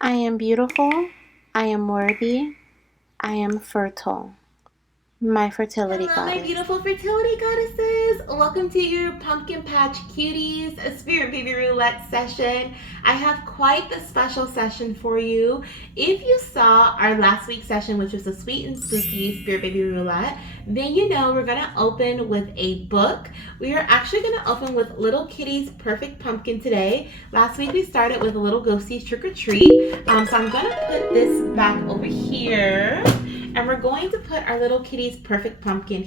I am beautiful. I am worthy. I am fertile. My fertility Hello, my goddess. beautiful fertility goddesses. Welcome to your Pumpkin Patch Cuties, a Spirit Baby Roulette session. I have quite the special session for you. If you saw our last week's session, which was a sweet and spooky Spirit Baby Roulette, then you know we're going to open with a book. We are actually going to open with Little Kitty's Perfect Pumpkin today. Last week we started with a Little Ghostie's Trick or Treat. So I'm going to put this back over here. And we're going to put our Little Kitty's Perfect Pumpkin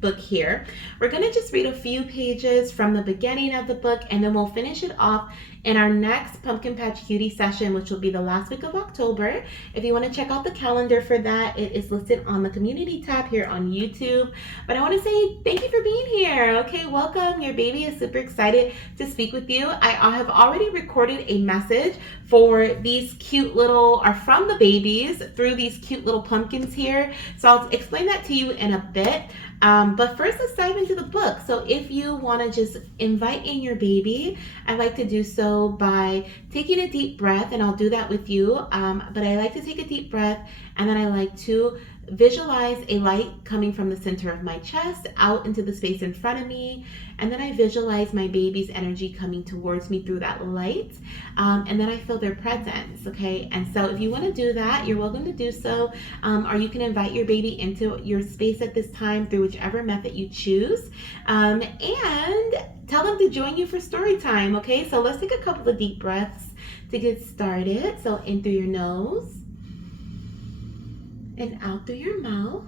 book here. We're going to just read a few pages from the beginning of the book, and then we'll finish it off in our next Pumpkin Patch Cutie session, which will be the last week of October. If you want to check out the calendar for that, it is listed on the community tab here on YouTube. But I want to say thank you for being here. Okay, welcome. Your baby is super excited to speak with you. I have already recorded a message for these cute little, or from the babies through these cute little pumpkins here. So I'll explain that to you in a bit. But first, let's dive into the book. So if you want to just invite in your baby, I like to do so by taking a deep breath, and I'll do that with you. But I like to take a deep breath, and then I like to visualize a light coming from the center of my chest out into the space in front of me, and then I visualize my baby's energy coming towards me through that light, and then I feel their presence. Okay, and so if you want to do that, you're welcome to do so, or you can invite your baby into your space at this time through whichever method you choose, and tell them to join you for story time. Okay, so let's take a couple of deep breaths to get started. So in through your nose and out through your mouth.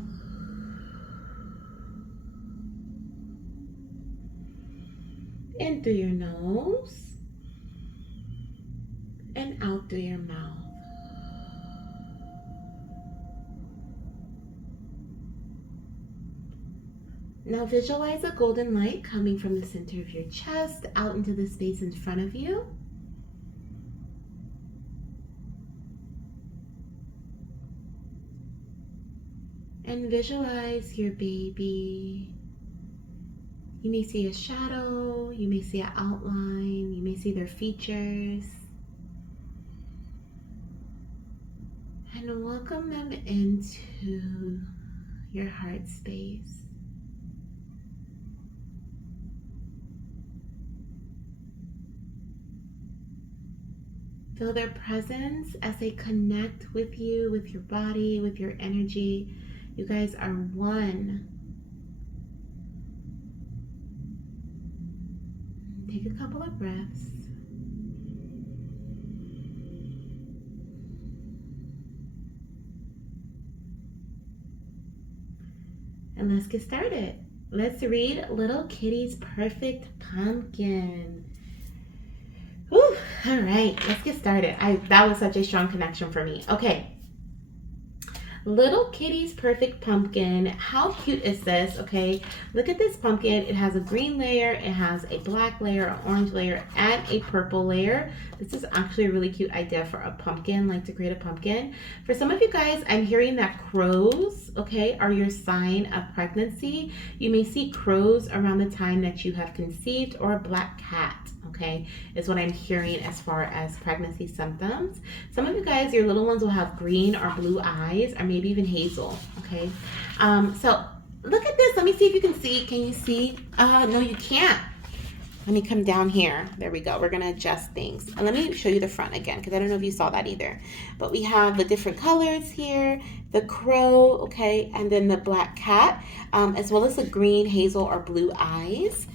In through your nose and out through your mouth. Now visualize a golden light coming from the center of your chest out into the space in front of you. And visualize your baby. You may see a shadow, you may see an outline, you may see their features. And welcome them into your heart space. Feel their presence as they connect with you, with your body, with your energy. You guys are one. Take a couple of breaths. And let's get started. Let's read Little Kitty's Perfect Pumpkin. Whew. All right, let's get started. That was such a strong connection for me. Okay. Little Kitty's Perfect Pumpkin. How cute is this? Okay, look at this pumpkin. It has a green layer, it has a black layer, an orange layer, and a purple layer. This is actually a really cute idea for a pumpkin, like to create a pumpkin. For some of you guys, I'm hearing that crows, okay, are your sign of pregnancy. You may see crows around the time that you have conceived, or a black cat. Okay, is what I'm hearing as far as pregnancy symptoms. Some of you guys, your little ones will have green or blue eyes, or maybe even hazel. Okay, so look at this. Let me see if you can see. Can you see? No, you can't. Let me come down here. There we go. We're gonna adjust things. And let me show you the front again, because I don't know if you saw that either. But we have the different colors here, the crow, okay, and then the black cat, as well as the green, hazel, or blue eyes.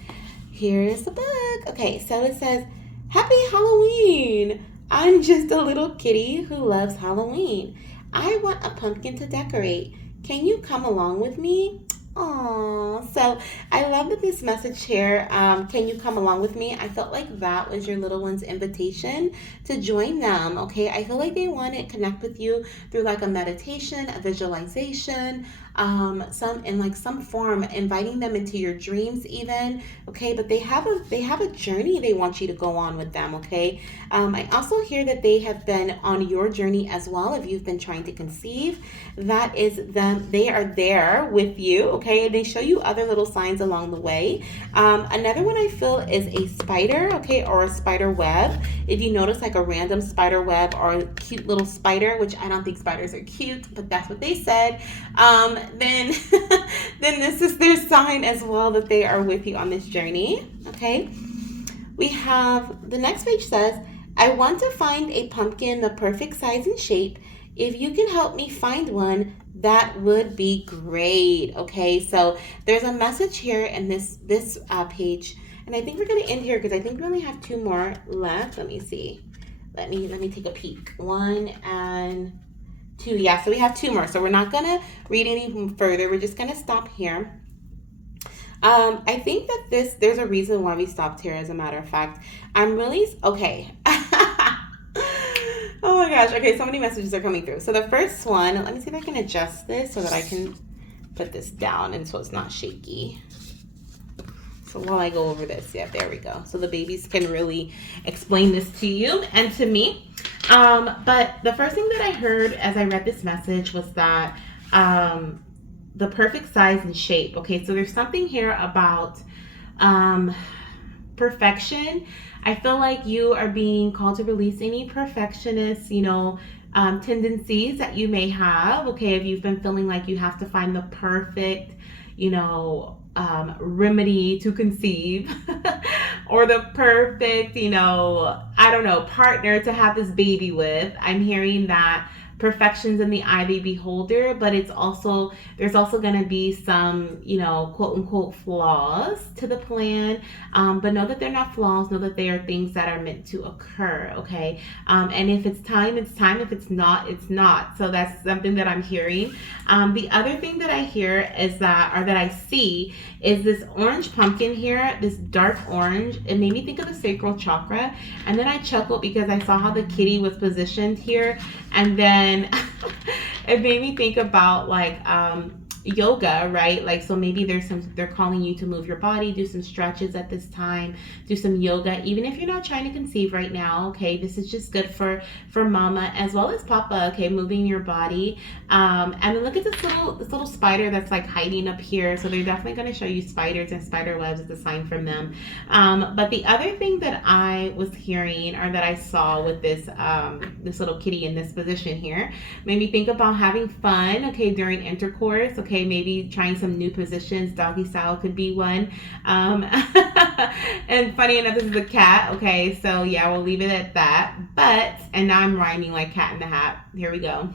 Here's the book. Okay, so it says, Happy Halloween! I'm just a little kitty who loves Halloween. I want a pumpkin to decorate. Can you come along with me? Aww, so I love that this message here, can you come along with me? I felt like that was your little one's invitation to join them, okay? I feel like they want to connect with you through like a meditation, a visualization, some in like some form, inviting them into your dreams even, okay? But they have a journey they want you to go on with them, okay? I also hear that they have been on your journey as well. If you've been trying to conceive, that is them. They are there with you, okay? And they show you other little signs along the way. Another one I feel is a spider, okay, or a spider web. If you notice like a random spider web or a cute little spider, which I don't think spiders are cute, but that's what they said, then then this is their sign as well that they are with you on this journey, okay? We have the next page says, I want to find a pumpkin the perfect size and shape. If you can help me find one, that would be great. Okay, so there's a message here in this page, and I think we're gonna end here because I think we only have 2 more left. Let me see. Let me take a peek. 1 and 2. Yeah, so we have 2 more. So we're not gonna read any further. We're just gonna stop here. I think that there's a reason why we stopped here, as a matter of fact. I'm really, okay. Oh my gosh. Okay, so many messages are coming through. So the first one, let me see if I can adjust this so that I can put this down and so it's not shaky. So while I go over this, yeah, there we go. So the babies can really explain this to you and to me. But the first thing that I heard as I read this message was that the perfect size and shape. Okay, so there's something here about perfection. I feel like you are being called to release any perfectionist, tendencies that you may have. Okay, if you've been feeling like you have to find the perfect, remedy to conceive or the perfect, partner to have this baby with. I'm hearing that perfection's in the eye of the beholder, but there's also going to be some, quote unquote flaws to the plan. But know that they're not flaws. Know that they are things that are meant to occur. Okay. And if it's time, it's time. If it's not, it's not. So that's something that I'm hearing. The other thing that I hear is that I see is this orange pumpkin here, this dark orange. It made me think of the sacral chakra. And then I chuckled because I saw how the kitty was positioned here. And then it made me think about like yoga, right? Like, so maybe they're calling you to move your body, do some stretches at this time, do some yoga, even if you're not trying to conceive right now. Okay, this is just good for mama as well as papa. Okay, moving your body. And then look at this little spider that's like hiding up here. So they're definitely going to show you spiders and spider webs as a sign from them. But the other thing that I was hearing, or that I saw with this little kitty in this position here, made me think about having fun, okay, during intercourse. Okay, maybe trying some new positions. Doggy style could be one. And funny enough, this is a cat. Okay, so yeah, we'll leave it at that. And now I'm rhyming like Cat in the Hat. Here we go.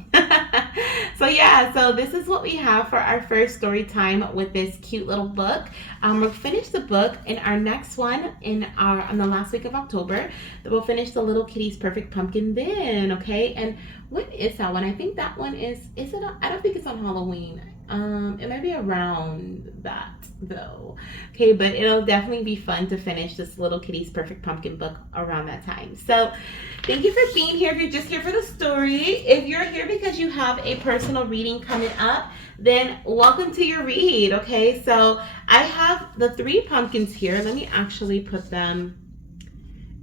So yeah, so this is what we have for our first story time with this cute little book. We'll finish the book in our next one on the last week of October. We'll finish the Little Kitty's Perfect Pumpkin then. Okay, and when is that one? I think that one is it? I don't think it's on Halloween. It might be around that though. Okay, but it'll definitely be fun to finish this Little Kitty's Perfect Pumpkin book around that time. So thank you for being here. If you're just here for the story, if you're here because you have a personal reading coming up, then welcome to your read. Okay, so I have the 3 pumpkins here. Let me actually put them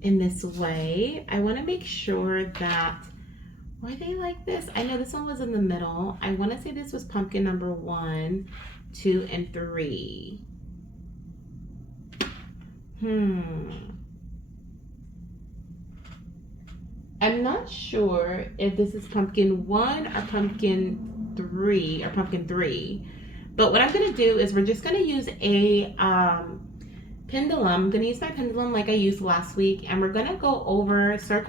in this way. I want to make sure that, were they like this? I know this one was in the middle. I want to say this was pumpkin number 1, 2, and 3. I'm not sure if this is pumpkin 1 or pumpkin 3. But what I'm going to do is we're just going to use a pendulum. I'm going to use my pendulum like I used last week, and we're going to go over we're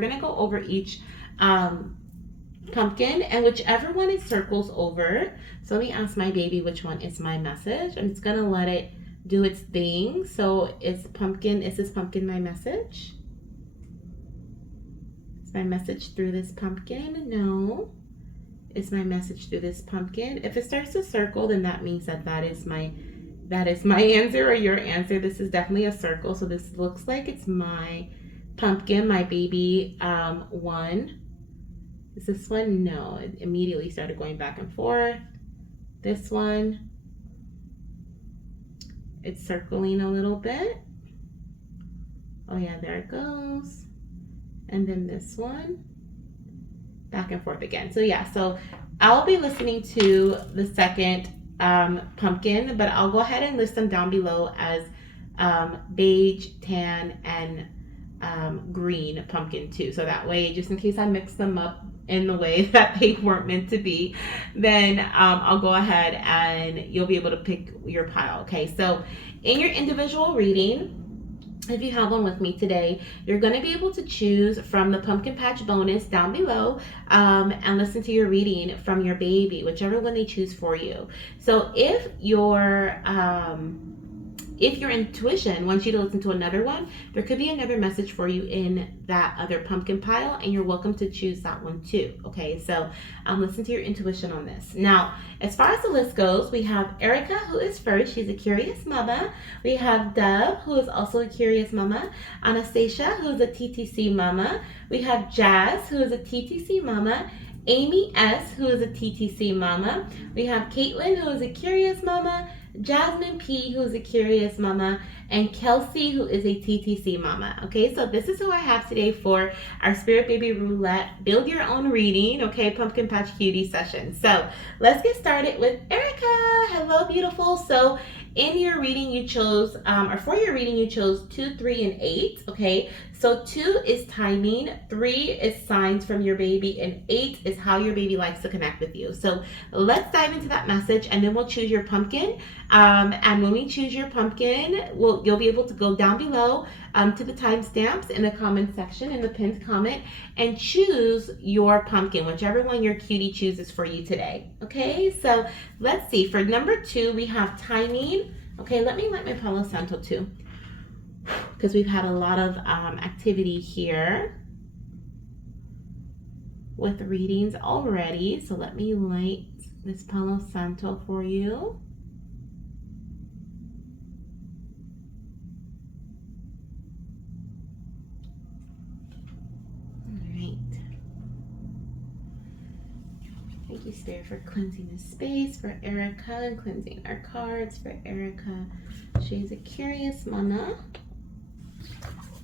going to go over each pumpkin, and whichever one it circles over. So let me ask my baby which one is my message. I'm just going to let it do its thing. So is this pumpkin my message? Is my message through this pumpkin? No. Is my message through this pumpkin? If it starts to circle, then that means that is my answer or your answer. This is definitely a circle. So this looks like it's my pumpkin, my baby 1. Is this one? No. It immediately started going back and forth. This one, it's circling a little bit. Oh yeah, there it goes. And then this one, back and forth again. So yeah, so I'll be listening to the second pumpkin, but I'll go ahead and list them down below as beige, tan, and green pumpkin too. So that way, just in case I mix them up in the way that they weren't meant to be, then I'll go ahead and you'll be able to pick your pile. Okay, so in your individual reading, if you have one with me today, you're going to be able to choose from the pumpkin patch bonus down below and listen to your reading from your baby, whichever one they choose for you. So if your intuition wants you to listen to another one, there could be another message for you in that other pumpkin pile, and you're welcome to choose that one too. Okay, so listen to your intuition on this. Now, as far as the list goes, we have Erika, who is first. She's a curious mama. We have Dove, who is also a curious mama. Anastasia, who is a TTC mama. We have Jazz, who is a TTC mama. Amy S., who is a TTC mama. We have Kaitlin, who is a curious mama. Jasmine P., who is a curious mama, and Kelsey, who is a TTC mama. Okay, so this is who I have today for our Spirit Baby Roulette Build Your Own Reading, okay, Pumpkin Patch Cutie session. So let's get started with Erika. Hello, beautiful. So in your reading, you chose, or for your reading, you chose 2, 3, and 8, okay? So 2 is timing, 3 is signs from your baby, and 8 is how your baby likes to connect with you. So let's dive into that message, and then we'll choose your pumpkin. And when we choose your pumpkin, you'll be able to go down below to the timestamps in the comment section, in the pinned comment, and choose your pumpkin, whichever one your cutie chooses for you today. Okay, so let's see. For number 2, we have timing. Okay, let me light my Palo Santo too, because we've had a lot of activity here with readings already. So let me light this Palo Santo for you. Thank you, Spirit, for cleansing the space for Erika and cleansing our cards for Erika. She's a curious mama.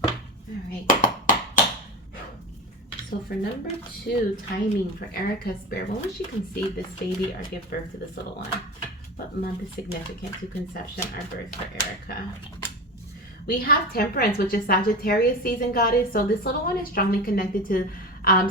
All right. So for number 2, timing for Erika, Spirit, when was she conceive this baby or give birth to this little one? What month is significant to conception or birth for Erika? We have Temperance, which is Sagittarius season, goddess. So this little one is strongly connected to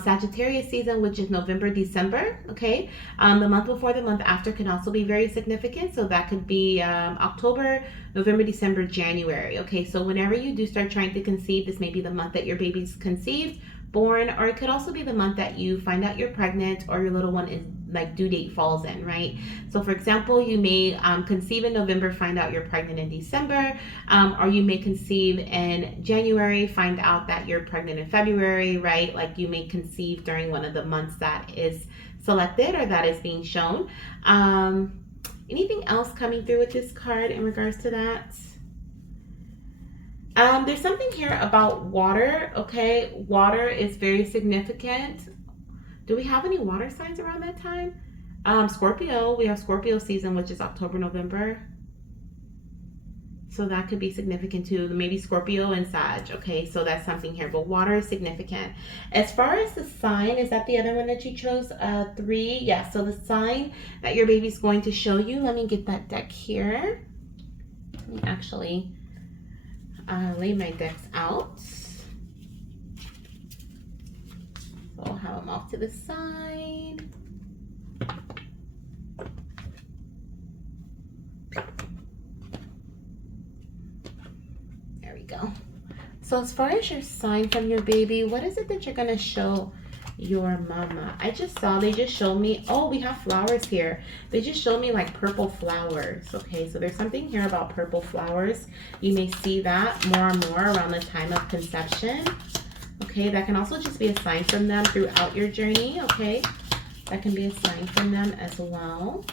Sagittarius season, which is November, December. Okay, the month before, the month after can also be very significant. So that could be October, November, December, January. Okay, so whenever you do start trying to conceive, this may be the month that your baby's conceived, born, or it could also be the month that you find out you're pregnant or your little one is like due date falls in, right? So for example, you may conceive in November, find out you're pregnant in December, or you may conceive in January, find out that you're pregnant in February, right? Like you may conceive during one of the months that is selected or that is being shown. Anything else coming through with this card in regards to that? There's something here about water, okay? Water is very significant. Do we have any water signs around that time? Scorpio, we have Scorpio season, which is October, November. So that could be significant too. Maybe Scorpio and Sag, okay? So that's something here, but water is significant. As far as the sign, is that the other one that you chose? 3, yeah, so the sign that your baby's going to show you, let me get that deck here. Let me actually lay my decks out. So I'll have them off to the side. There we go. So as far as your sign from your baby, what is it that you're going to show your mama? I just saw, they just showed me, oh, we have flowers here. They just showed me like purple flowers. Okay, so there's something here about purple flowers. You may see that more and more around the time of conception. Okay, that can also just be a sign from them throughout your journey, okay? That can be a sign from them as well.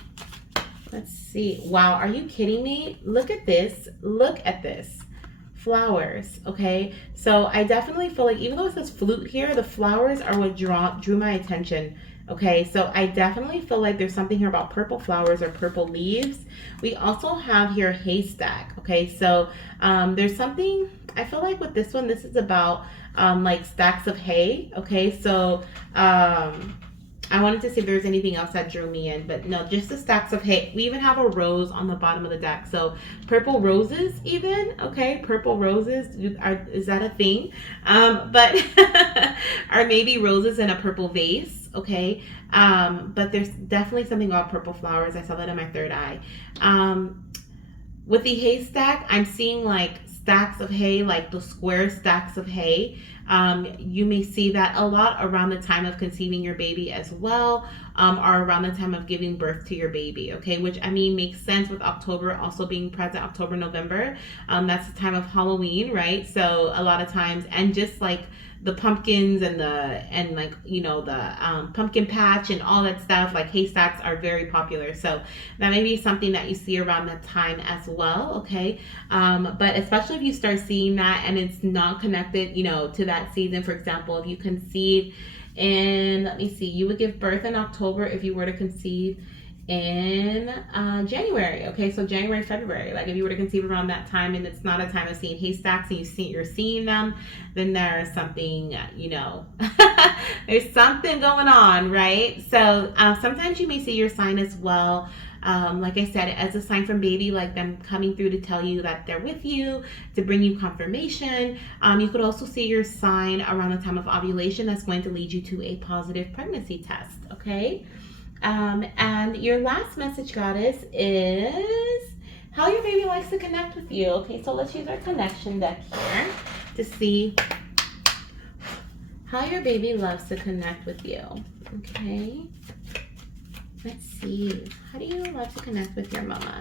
Let's see. Wow, are you kidding me? Look at this. Look at this. Flowers, okay? So I definitely feel like even though it says flute here, the flowers are what drew my attention, Okay, so I definitely feel like there's something here about purple flowers or purple leaves. We also have here haystack. Okay, so there's something, I feel like with this one, this is about like stacks of hay. Okay, so I wanted to see if there's anything else that drew me in, but no, just the stacks of hay. We even have a rose on the bottom of the deck. So purple roses even, okay? Purple roses, is that a thing? But, or maybe roses in a purple vase, okay? But there's definitely something about purple flowers. I saw that in my third eye. With the haystack, I'm seeing like stacks of hay, like the square stacks of hay. You may see that a lot around the time of conceiving your baby as well, or around the time of giving birth to your baby, okay? Which, I mean, makes sense with October also being present, October, November. That's the time of Halloween, right? So a lot of times, and just like the pumpkins and like, you know, the pumpkin patch and all that stuff, like haystacks are very popular. So that may be something that you see around that time as well, okay? But especially if you start seeing that and it's not connected, you know, to that season. For example, if you conceive in, let me see, you would give birth in October if you were to conceive in January. Okay, so January, February, like if you were to conceive around that time and it's not a time of seeing haystacks and you're seeing them, then there's something, you know, there's something going on, right? So sometimes you may see your sign as well, like I said, as a sign from baby, like them coming through to tell you that they're with you, to bring you confirmation. You could also see your sign around the time of ovulation. That's going to lead you to a positive pregnancy test, okay? And your last message, goddess, is how your baby likes to connect with you. Okay, so let's use our connection deck here to see how your baby loves to connect with you. Okay, let's see. How do you love to connect with your mama?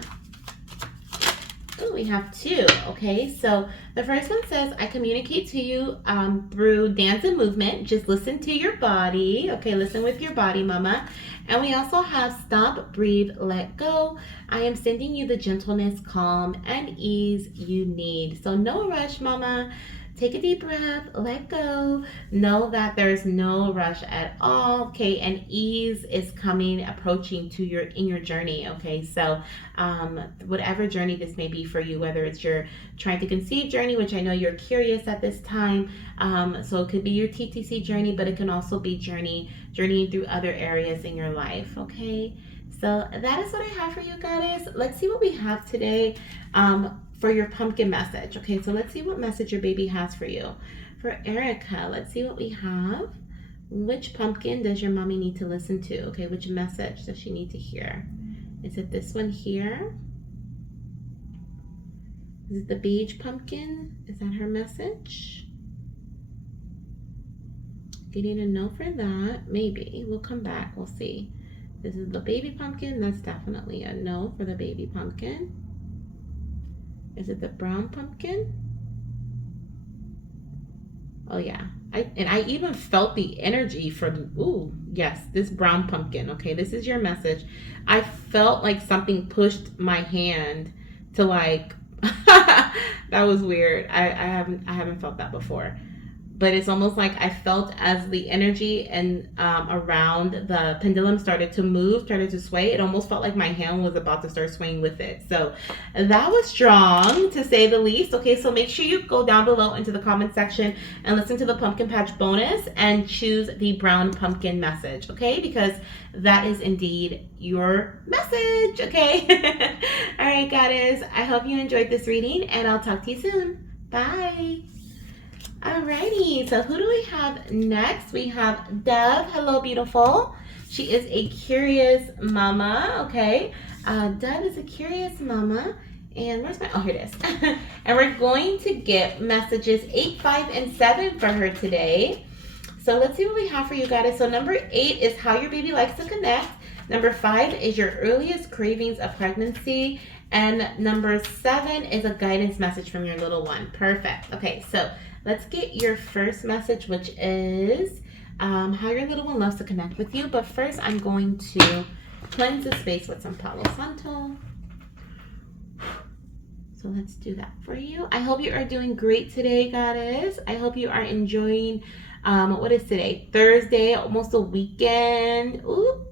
Oh, we have two. Okay, so the first one says, I communicate to you through dance and movement. Just listen to your body. Okay, listen with your body, mama. And we also have stop, breathe, let go. I am sending you the gentleness, calm, and ease you need. So no rush, mama. Take a deep breath, let go. Know that there's no rush at all, okay? And ease is coming, approaching to in your journey, okay? So whatever journey this may be for you, whether it's your trying to conceive journey, which I know you're curious at this time, so it could be your TTC journey, but it can also be journeying through other areas in your life, okay? So that is what I have for you, goddess. Let's see what we have today for your pumpkin message. Okay, so let's see what message your baby has for you. For Erika, let's see what we have. Which pumpkin does your mommy need to listen to? Okay, which message does she need to hear? Is it this one here? Is it the beige pumpkin? Is that her message? Getting a no for that. Maybe. We'll come back. We'll see. This is the baby pumpkin. That's definitely a no for the baby pumpkin. Is it the brown pumpkin? Oh yeah. I even felt the energy from, ooh, yes, this brown pumpkin. Okay, this is your message. I felt like something pushed my hand to like, that was weird. I haven't felt that before. But it's almost like I felt as the energy and around the pendulum started to move, started to sway, it almost felt like my hand was about to start swaying with it. So that was strong, to say the least. Okay, so make sure you go down below into the comment section and listen to the pumpkin patch bonus and choose the brown pumpkin message, okay? Because that is indeed your message, okay? All right, goddess, I hope you enjoyed this reading, and I'll talk to you soon. Bye. Alrighty, so who do we have next? We have Deb. Hello, beautiful. She is a curious mama, okay? Deb is a curious mama. And where's my, oh, here it is. And we're going to get messages 8, 5, and 7 for her today. So let's see what we have for you, guys. So number 8 is how your baby likes to connect. Number 5 is your earliest cravings of pregnancy. And number 7 is a guidance message from your little one. Perfect. Okay, so let's get your first message, which is how your little one loves to connect with you. But first, I'm going to cleanse the space with some Palo Santo. So let's do that for you. I hope you are doing great today, goddess. I hope you are enjoying, what is today? Thursday, almost a weekend. Ooh.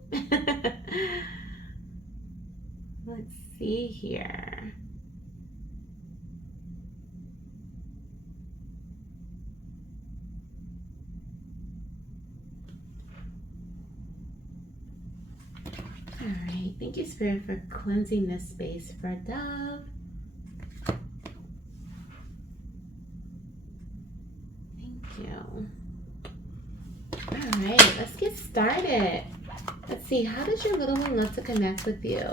Let's see here. All right, thank you, Spirit, for cleansing this space for Dove. Thank you. All right, let's get started. Let's see, how does your little one love to connect with you?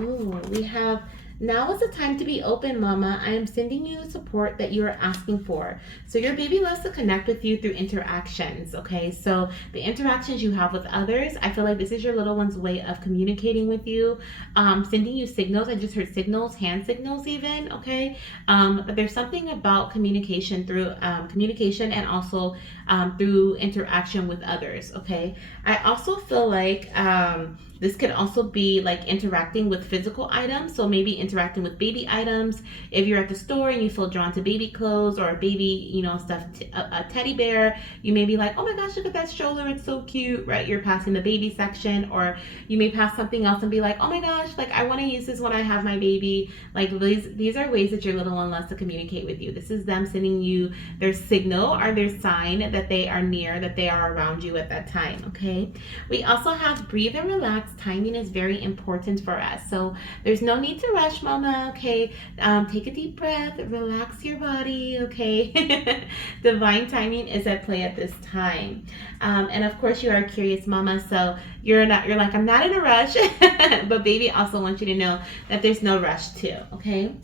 Ooh, we have, now is the time to be open, Mama. I am sending you the support that you are asking for. So your baby loves to connect with you through interactions, okay? So the interactions you have with others, I feel like this is your little one's way of communicating with you, sending you signals. I just heard signals, hand signals even, okay? But there's something about communication through communication and also through interaction with others, okay? I also feel like this could also be like interacting with physical items. So maybe interacting with baby items. If you're at the store and you feel drawn to baby clothes or a baby, you know, stuffed a teddy bear, you may be like, oh my gosh, look at that stroller. It's so cute, right? You're passing the baby section, or you may pass something else and be like, oh my gosh, like I want to use this when I have my baby. Like these are ways that your little one loves to communicate with you. This is them sending you their signal or their sign that they are near, that they are around you at that time, okay? We also have breathe and relax. Timing is very important for us. So there's no need to rush, Mama, okay? Take a deep breath, relax your body, okay? Divine timing is at play at this time. And of course you are curious, Mama, so you're like, I'm not in a rush, but baby also wants you to know that there's no rush too, okay?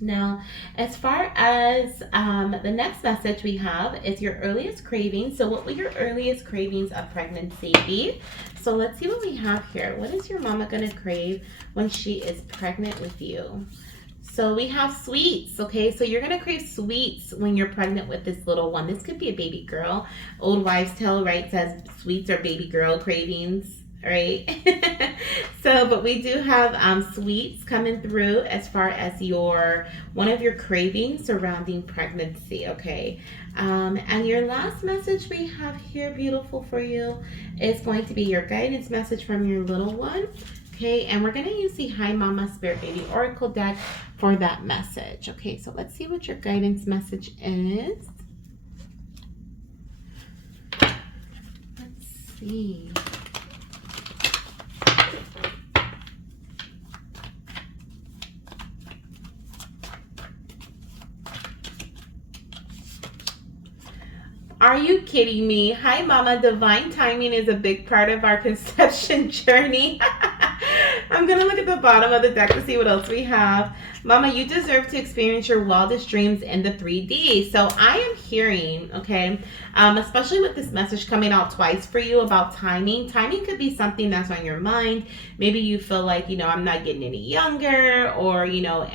Now, as far as the next message we have is your earliest cravings. So what will your earliest cravings of pregnancy be? So let's see what we have here. What is your mama going to crave when she is pregnant with you? So we have sweets, okay? So you're going to crave sweets when you're pregnant with this little one. This could be a baby girl. Old wives' tale, right, says sweets are baby girl cravings. Right? So, but we do have sweets coming through as far as one of your cravings surrounding pregnancy, okay? And your last message we have here, beautiful, for you is going to be your guidance message from your little one, okay? And we're going to use the Hi Mama Spirit Baby Oracle deck for that message, okay? So let's see what your guidance message is. Let's see. Are you kidding me? Hi, Mama. Divine timing is a big part of our conception journey. I'm going to look at the bottom of the deck to see what else we have. Mama, you deserve to experience your wildest dreams in the 3D. So I am hearing, okay, especially with this message coming out twice for you about timing. Timing could be something that's on your mind. Maybe you feel like, you know, I'm not getting any younger, or, you know,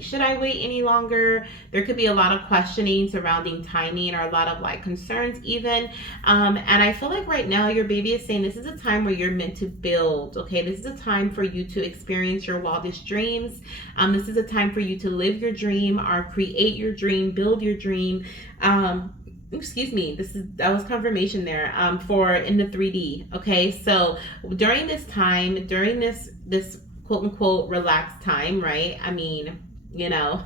should I wait any longer? There could be a lot of questioning surrounding timing, or a lot of like concerns even. And I feel like right now your baby is saying this is a time where you're meant to build, okay? This is a time for you to experience your wildest dreams. This is a time for you to live your dream, or create your dream, build your dream. Excuse me, that was confirmation there, for in the 3D, okay? So during this time, during this quote unquote relaxed time, right? I mean, you know,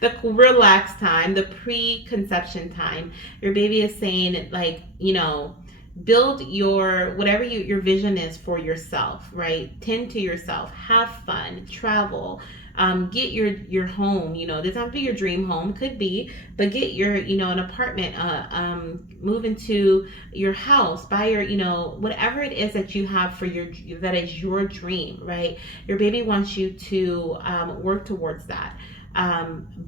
the relaxed time, the pre-conception time, your baby is saying, like, you know, build whatever your vision is for yourself, right? Tend to yourself, have fun, travel, get your home, you know, this might be your dream home, could be, but get your, you know, an apartment, move into your house, buy your, you know, whatever it is that you have for that is your dream, right? Your baby wants you to work towards that.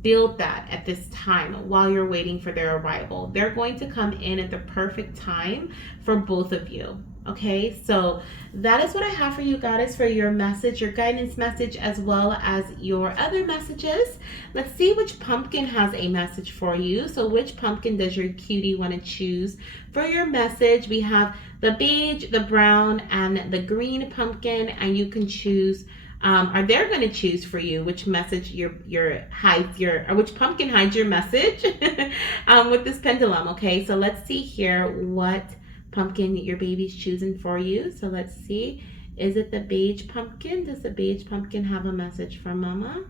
Build that at this time while you're waiting for their arrival. They're going to come in at the perfect time for both of you. Okay, so that is what I have for you, Goddess, for your message, your guidance message, as well as your other messages. Let's see which pumpkin has a message for you. So which pumpkin does your cutie want to choose for your message? We have the beige, the brown, and the green pumpkin, and you can choose or they're going to choose for you which message which pumpkin hides your message with this pendulum. Okay, so let's see here what pumpkin your baby's choosing for you. So let's see. Is it the beige pumpkin? Does the beige pumpkin have a message from Mama?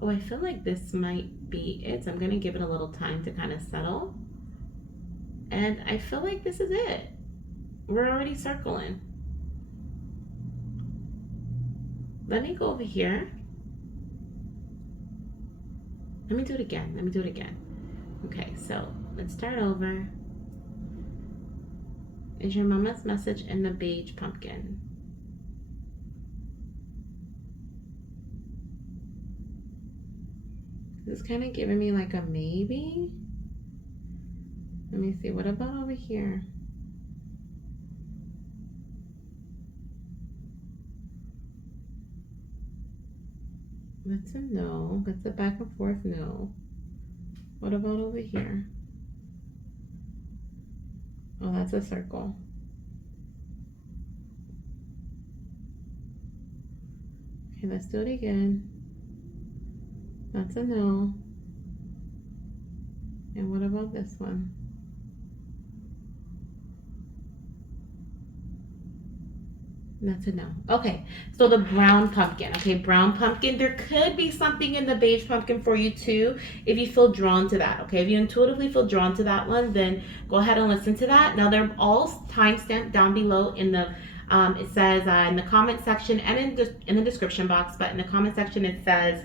Oh, I feel like this might be it. So I'm going to give it a little time to kind of settle. And I feel like this is it. We're already circling. Let me go over here. Let me do it again. Okay, so let's start over. Is your mama's message in the beige pumpkin? This is kind of giving me like a maybe. Let me see. What about over here? That's a no. That's a back and forth no. What about over here? Oh, that's a circle. Okay, let's do it again. That's a no. And what about this one? That's a no. Okay, so the brown pumpkin. Okay, brown pumpkin. There could be something in the beige pumpkin for you too, if you feel drawn to that. Okay, if you intuitively feel drawn to that one, then go ahead and listen to that. Now they're all timestamped down below in the. It says in the comment section and in the description box, but in the comment section it says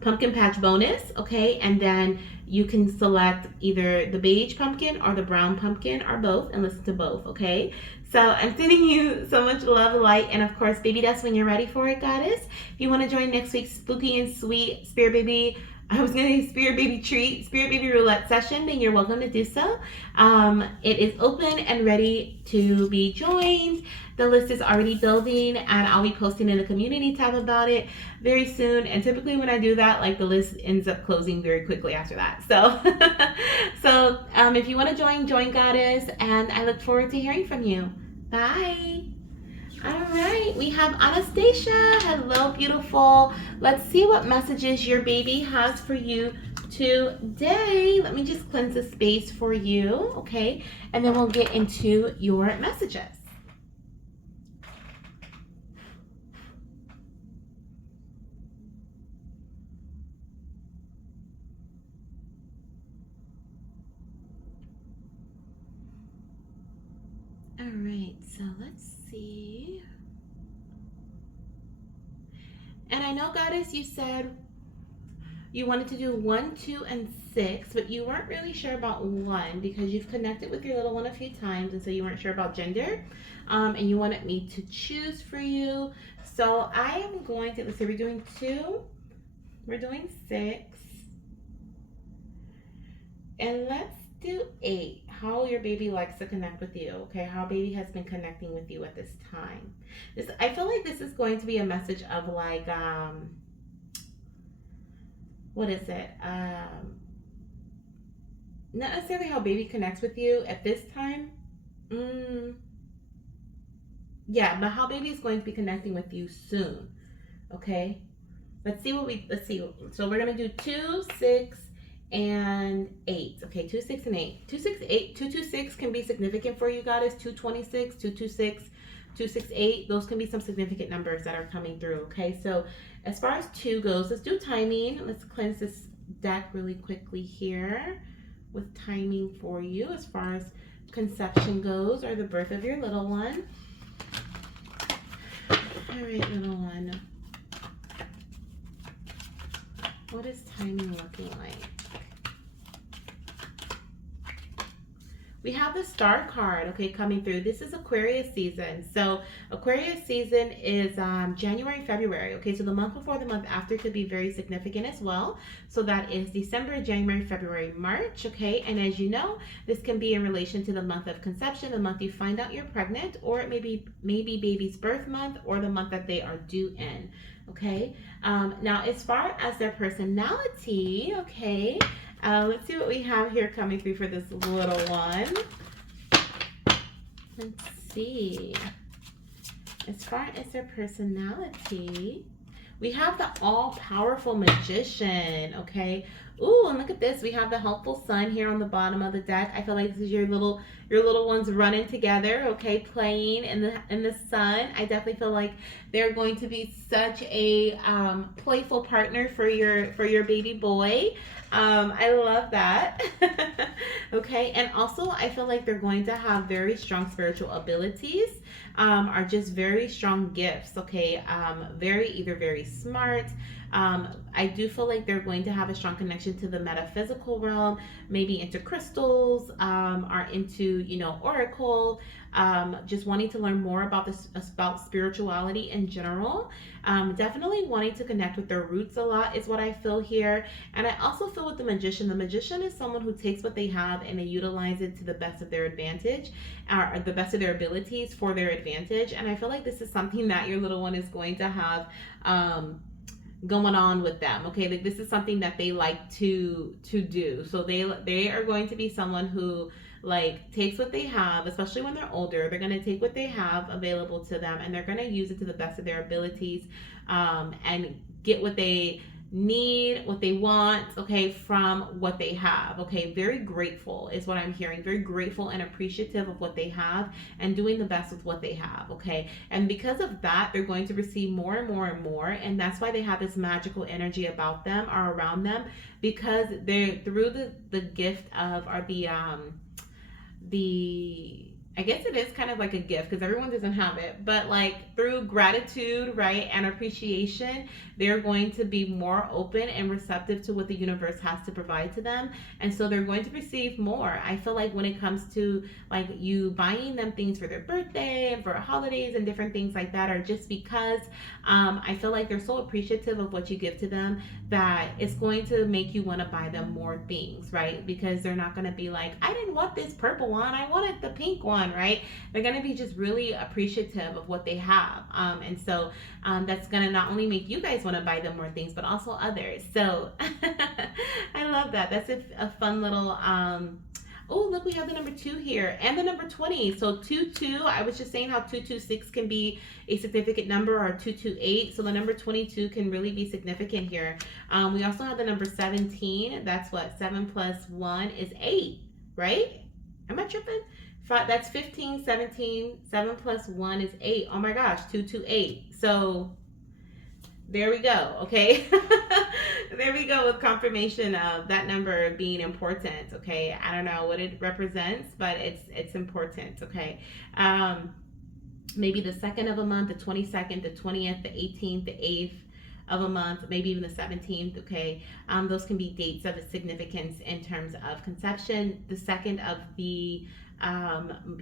pumpkin patch bonus. Okay, and then you can select either the beige pumpkin or the brown pumpkin or both and listen to both. Okay. So I'm sending you so much love, light, and of course, baby dust when you're ready for it, goddess. If you want to join next week's spooky and sweet Spirit Baby Roulette session, then you're welcome to do so. It is open and ready to be joined. The list is already building, and I'll be posting in the community tab about it very soon. And typically when I do that, like the list ends up closing very quickly after that. So, if you want to join goddess, and I look forward to hearing from you. Bye. All right, we have Anastasia. Hello, beautiful. Let's see what messages your baby has for you today. Let me just cleanse the space for you, okay? And then we'll get into your messages. All right, so let's see. And I know, goddess, you said you wanted to do 1, 2, and 6, but you weren't really sure about 1 because you've connected with your little one a few times, and so you weren't sure about gender, and you wanted me to choose for you. So I am going to, let's see, we're doing 2, we're doing 6, and let's do 8. How your baby likes to connect with you, okay? How baby has been connecting with you at this time. I feel like this is going to be a message of like, what is it? Not necessarily how baby connects with you at this time. Yeah, but how baby is going to be connecting with you soon, okay? Let's see. So we're gonna do 2, 6, and 8. Okay, 2, 6, and 8. 2, 6, 8. 2, 2, 6 can be significant for you, goddess. 226, 226, 268. Those can be some significant numbers that are coming through. Okay, so as far as 2 goes, let's do timing. Let's cleanse this deck really quickly here with timing for you as far as conception goes, or the birth of your little one. All right, little one. What is timing looking like? We have the star card, okay, coming through. This is Aquarius season. So Aquarius season is January, February, okay? So the month before, the month after could be very significant as well. So that is December, January, February, March, okay? And as you know, this can be in relation to the month of conception, the month you find out you're pregnant, or it may be baby's birth month, or the month that they are due in, okay? Now, as far as their personality, okay, let's see what we have here coming through for this little one. Let's see. as far as their personality, we have the all-powerful magician, okay? Ooh, and look at this. We have the helpful sun here on the bottom of the deck. I feel like this is your little ones running together, okay, playing in the sun. I definitely feel like they're going to be such a playful partner for your baby boy. I love that. Okay, and also I feel like they're going to have very strong spiritual abilities. Are just very strong gifts. Okay, either very smart. I do feel like they're going to have a strong connection to the metaphysical realm, maybe into crystals, are into oracle, just wanting to learn more about about spirituality in general. Definitely wanting to connect with their roots a lot is what I feel here. And I also feel with the magician is someone who takes what they have and they utilize it to the best of their advantage, or the best of their abilities for their advantage. And I feel like this is something that your little one is going to have going on with them. Okay, like this is something that they like to do. So they are going to be someone who like takes what they have, especially when they're older. They're going to take what they have available to them and they're going to use it to the best of their abilities, and get what they need, what they want, okay, from what they have. Okay, very grateful is what I'm hearing. Very grateful and appreciative of what they have and doing the best with what they have. Okay, and because of that, they're going to receive more and more and more, and that's why they have this magical energy about them or around them, because they're through the gift of, or the I guess it is kind of like a gift because everyone doesn't have it, but like through gratitude, right, and appreciation, they're going to be more open and receptive to what the universe has to provide to them. And so they're going to receive more. I feel like when it comes to like you buying them things for their birthday and for holidays and different things like that, or just because I feel like they're so appreciative of what you give to them that it's going to make you want to buy them more things, right? Because they're not going to be like, I didn't want this purple one, I wanted the pink one, right? They're going to be just really appreciative of what they have. And so that's going to not only make you guys want to buy them more things, but also others. So I love that. That's a fun little oh, look, we have the number 2 here and the number 20. So 22, I was just saying how 226 can be a significant number, or 228. So the number 22 can really be significant here. We also have the number 17. That's what 7 plus 1 is 8, right? Am I tripping? That's 15, 17. 7 plus 1 is 8. Oh my gosh, 228. So there we go. Okay. There we go with confirmation of that number being important. Okay, I don't know what it represents, but it's important. Okay, maybe the 2nd of a month, the 22nd, the 20th, the 18th, the 8th of a month, maybe even the 17th. Okay, those can be dates of significance in terms of conception. The 2nd of the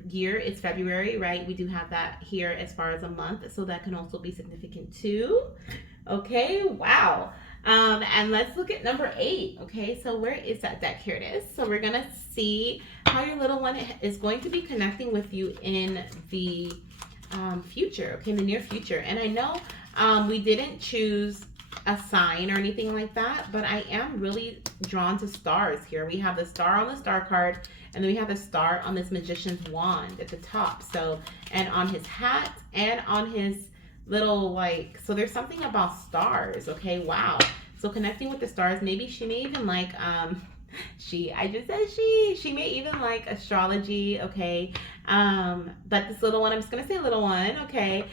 year is February, right? We do have that here as far as a month, so that can also be significant too. Okay, wow. And let's look at number 8. Okay, so where is that deck? Here it is. So we're gonna see how your little one is going to be connecting with you in the future. Okay, in the near future. And I know we didn't choose a sign or anything like that, but I am really drawn to stars here. We have the star on the star card, and then we have the star on this magician's wand at the top. So, and on his hat and on his little like, so there's something about stars. Okay, wow. So connecting with the stars, maybe she may even like I just said she may even like astrology. Okay, but this little one, I'm just gonna say little one. Okay,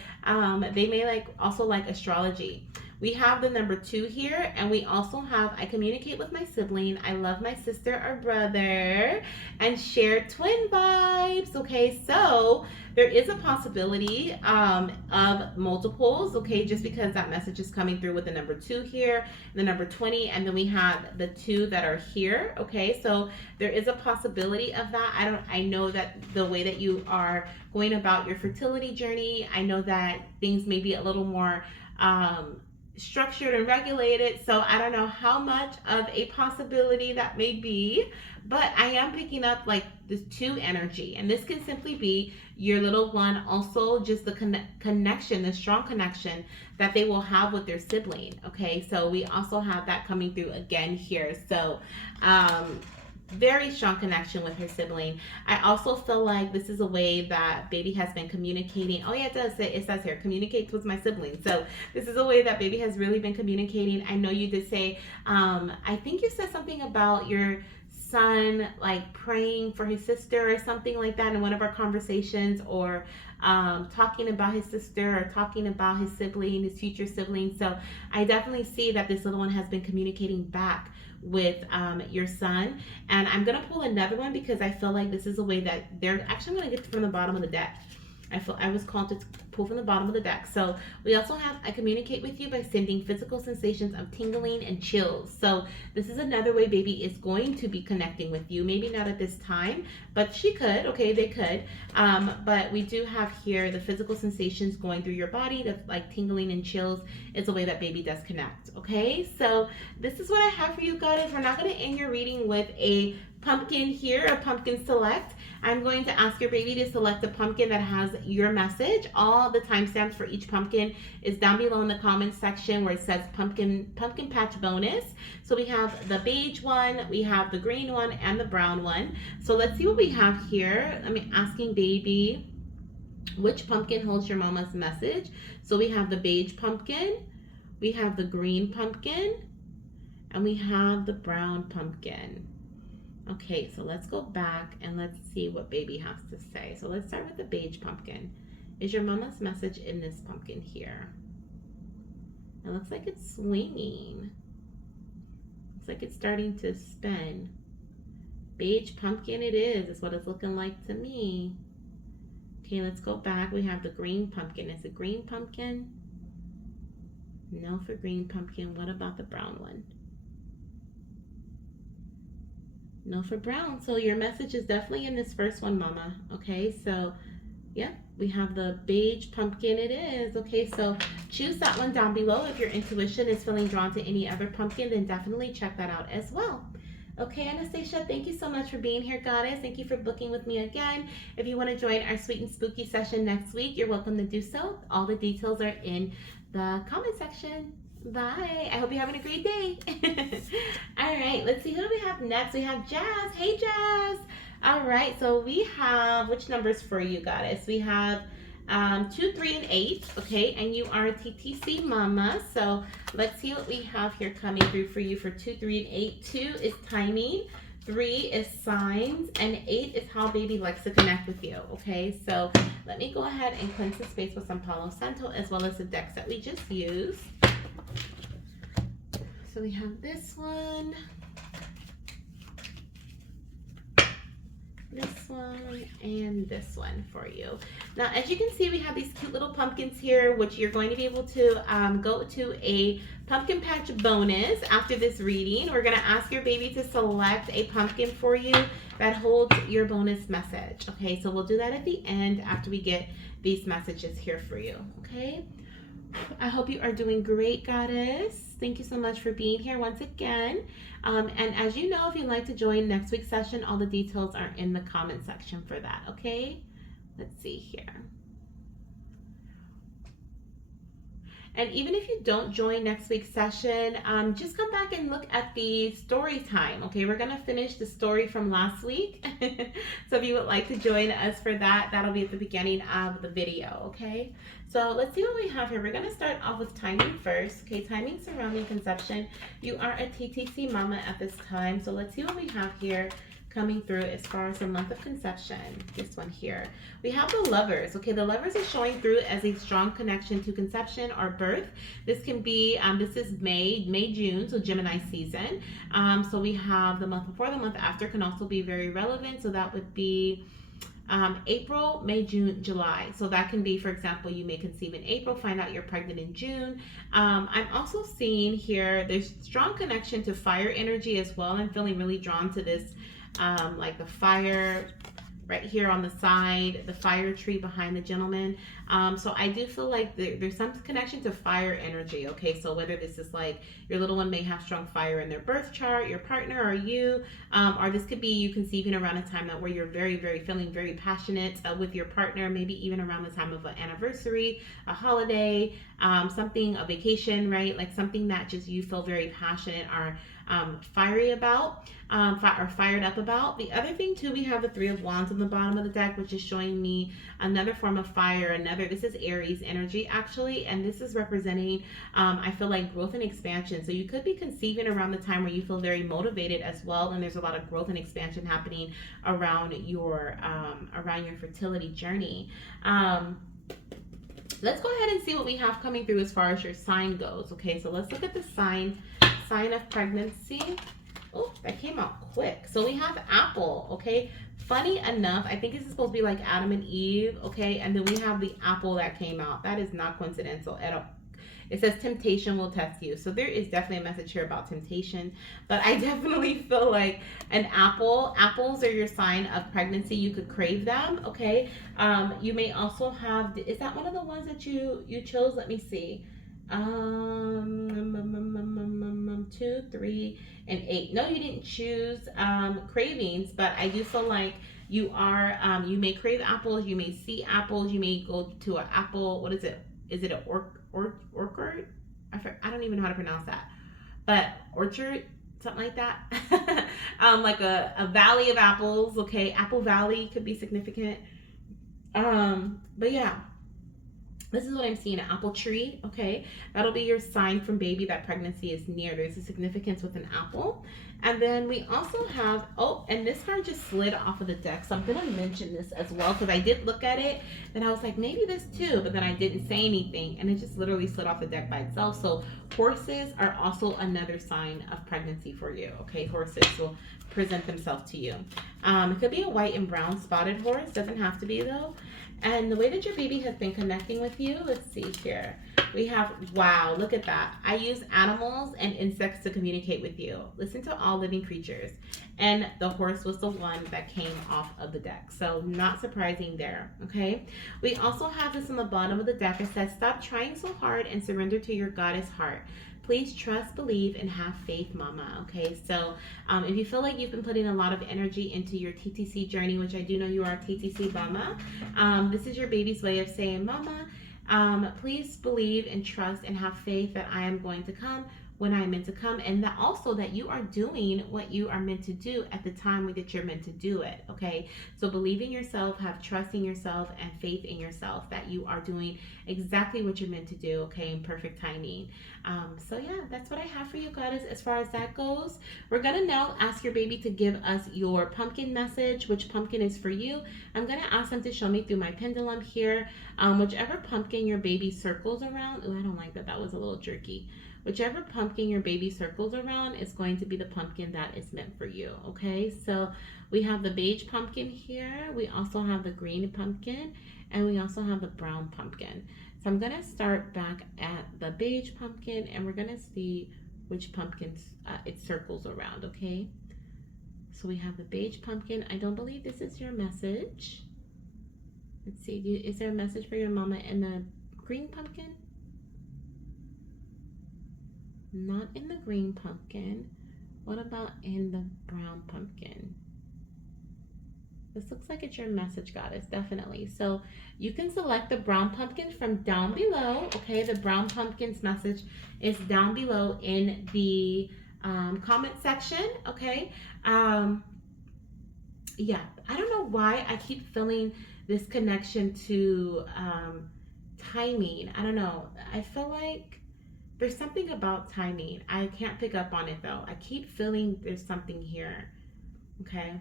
they may like also like astrology. We have the number 2 here, and we also have, I communicate with my sibling, I love my sister or brother, and share twin vibes. Okay, so there is a possibility of multiples, okay, just because that message is coming through with the number 2 here, the number 20, and then we have the 2 that are here. Okay, so there is a possibility of that. I know that the way that you are going about your fertility journey, I know that things may be a little more structured and regulated, so I don't know how much of a possibility that may be, but I am picking up like this 2 energy, and this can simply be your little one, also just the connection, the strong connection that they will have with their sibling. Okay, so we also have that coming through again here. So very strong connection with her sibling. I also feel like this is a way that baby has been communicating. Oh yeah, it says here, communicates with my sibling. So this is a way that baby has really been communicating. I know you did say, I think you said something about your son like praying for his sister or something like that in one of our conversations, or talking about his sister or talking about his sibling, his future sibling. So I definitely see that this little one has been communicating back with your son. And I'm gonna pull another one because I feel like this is a way that they're actually, I'm gonna get from the bottom of the deck. I was called to pull from the bottom of the deck. So we also have, I communicate with you by sending physical sensations of tingling and chills. So this is another way baby is going to be connecting with you. Maybe not at this time, but she could. Okay, they could. But we do have here the physical sensations going through your body, the like tingling and chills is a way that baby does connect. Okay, so this is what I have for you guys. We're not going to end your reading with a pumpkin here, a pumpkin select. I'm going to ask your baby to select a pumpkin that has your message. All the timestamps for each pumpkin is down below in the comments section where it says pumpkin patch bonus. So we have the beige one, we have the green one, and the brown one. So let's see what we have here. I'm asking baby, which pumpkin holds your mama's message? So we have the beige pumpkin, we have the green pumpkin, and we have the brown pumpkin. Okay, so let's go back and let's see what baby has to say. So let's start with the beige pumpkin. Is your mama's message in this pumpkin here? It looks like it's swinging. Looks like it's starting to spin. Beige pumpkin it is what it's looking like to me. Okay, let's go back. We have the green pumpkin. Is it green pumpkin? No for green pumpkin. What about the brown one? No for brown. So your message is definitely in this first one, mama. Okay, so yeah, we have the beige pumpkin it is. Okay, so choose that one down below. If your intuition is feeling drawn to any other pumpkin, then definitely check that out as well. Okay, Anastasia, thank you so much for being here, goddess. Thank you for booking with me again. If you want to join our sweet and spooky session next week, you're welcome to do so. All the details are in the comment section. Bye. I hope you're having a great day. All right, let's see. Who do we have next? We have Jazz. Hey, Jazz. All right, so we have, which numbers for you, goddess? We have 2, 3, and 8. Okay, and you are a TTC mama. So let's see what we have here coming through for you for 2, 3, and 8. 2 is timing. 3 is signs, and 8 is how baby likes to connect with you. Okay, so let me go ahead and cleanse the space with some Palo Santo as well as the decks that we just used. So we have this one, and this one for you. Now, as you can see, we have these cute little pumpkins here, which you're going to be able to go to a pumpkin patch bonus after this reading. We're going to ask your baby to select a pumpkin for you that holds your bonus message. Okay, so we'll do that at the end after we get these messages here for you. Okay, I hope you are doing great, goddess. Thank you so much for being here once again. And as you know, if you'd like to join next week's session, all the details are in the comment section for that, okay? Let's see here. And even if you don't join next week's session, just come back and look at the story time, okay? We're gonna finish the story from last week. So if you would like to join us for that, that'll be at the beginning of the video, okay? So let's see what we have here. We're gonna start off with timing first, okay? Timing surrounding conception. You are a TTC mama at this time, so let's see what we have here coming through as far as the month of conception. This one here, we have the Lovers. Okay, the Lovers is showing through as a strong connection to conception or birth. This can be this is May, June, so Gemini season. So we have the month before, the month after can also be very relevant. So that would be April, May, June, July. So that can be, for example, you may conceive in April, find out you're pregnant in June. I'm also seeing here there's strong connection to fire energy as well. I'm feeling really drawn to this, like the fire right here on the side, the fire tree behind the gentleman. So I do feel like there's some connection to fire energy. Okay, so whether this is like your little one may have strong fire in their birth chart, your partner or you, or this could be you conceiving around a time that where you're feeling very passionate with your partner, maybe even around the time of an anniversary, a holiday, something, a vacation, right? Like something that just you feel very passionate or fiery about, or fired up about. The other thing too, we have the Three of Wands on the bottom of the deck, which is showing me another form of fire. This is Aries energy actually, and this is representing, I feel like, growth and expansion. So you could be conceiving around the time where you feel very motivated as well, and there's a lot of growth and expansion happening around your fertility journey. Let's go ahead and see what we have coming through as far as your sign goes. Okay, so let's look at the sign of pregnancy. Oh, that came out quick. So we have apple, okay? Funny enough, I think this is supposed to be like Adam and Eve, okay? And then we have the apple that came out. That is not coincidental at all. It says temptation will test you. So there is definitely a message here about temptation. But I definitely feel like an apple. Apples are your sign of pregnancy. You could crave them, okay? You may also have, is that one of the ones that you chose? Let me see. 2, 3, and 8. No, you didn't choose cravings, but I do feel like you are, you may crave apples. You may see apples. You may go to an apple, what is it? Is it an orchard? I don't even know how to pronounce that, but orchard, something like that. Like a valley of apples. Okay, Apple Valley could be significant. But yeah, this is what I'm seeing, an apple tree. Okay, that'll be your sign from baby that pregnancy is near. There's a significance with an apple. And then we also have, oh, and this card just slid off of the deck, so I'm gonna mention this as well, because I did look at it and I was like, maybe this too, but then I didn't say anything and it just literally slid off the deck by itself. So horses are also another sign of pregnancy for you. Okay, horses will present themselves to you. It could be a white and brown spotted horse, doesn't have to be though. And the way that your baby has been connecting with you, let's see here. We have, wow, look at that. I use animals and insects to communicate with you. Listen to all living creatures. And the horse was the one that came off of the deck. So not surprising there, okay? We also have this on the bottom of the deck. It says, stop trying so hard and surrender to your goddess heart. Please trust, believe, and have faith, mama. Okay, so if you feel like you've been putting a lot of energy into your TTC journey, which I do know you are a TTC mama, this is your baby's way of saying, mama, please believe and trust and have faith that I am going to come when I'm meant to come, and that also that you are doing what you are meant to do at the time that you're meant to do it. Okay, so believe in yourself, have trust in yourself, and faith in yourself that you are doing exactly what you're meant to do, okay, in perfect timing. So yeah, that's what I have for you, goddess, as far as that goes. We're gonna now ask your baby to give us your pumpkin message, which pumpkin is for you. I'm gonna ask them to show me through my pendulum here, whichever pumpkin your baby circles around. Oh, I don't like that, that was a little jerky. Whichever pumpkin your baby circles around is going to be the pumpkin that is meant for you, okay? So we have the beige pumpkin here. We also have the green pumpkin, and we also have the brown pumpkin. So I'm gonna start back at the beige pumpkin, and we're gonna see which pumpkins it circles around, okay? So we have the beige pumpkin. I don't believe this is your message. Let's see, is there a message for your mama in the green pumpkin? Not in the green pumpkin. What about in the brown pumpkin? This looks like it's your message, goddess, definitely. So you can select the brown pumpkin from down below. Okay, the brown pumpkin's message is down below in the comment section. Okay, yeah, I don't know why I keep feeling this connection to timing. I don't know. I feel like there's something about timing. I can't pick up on it though. I keep feeling there's something here. Okay.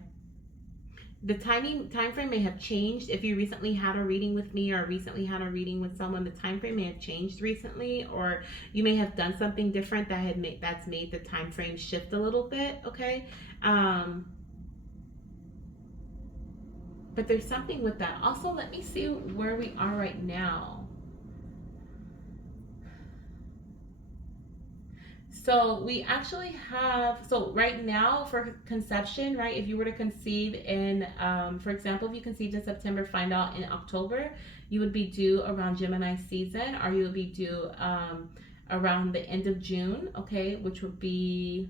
The time frame may have changed. If you recently had a reading with me or recently had a reading with someone, the time frame may have changed recently, or you may have done something different that's made the time frame shift a little bit. Okay. But there's something with that. Also, let me see where we are right now. So we actually have, so right now for conception, right, if you were to conceive in, for example, if you conceived in September, find out in October, you would be due around Gemini season, or you would be due around the end of June, okay, which would be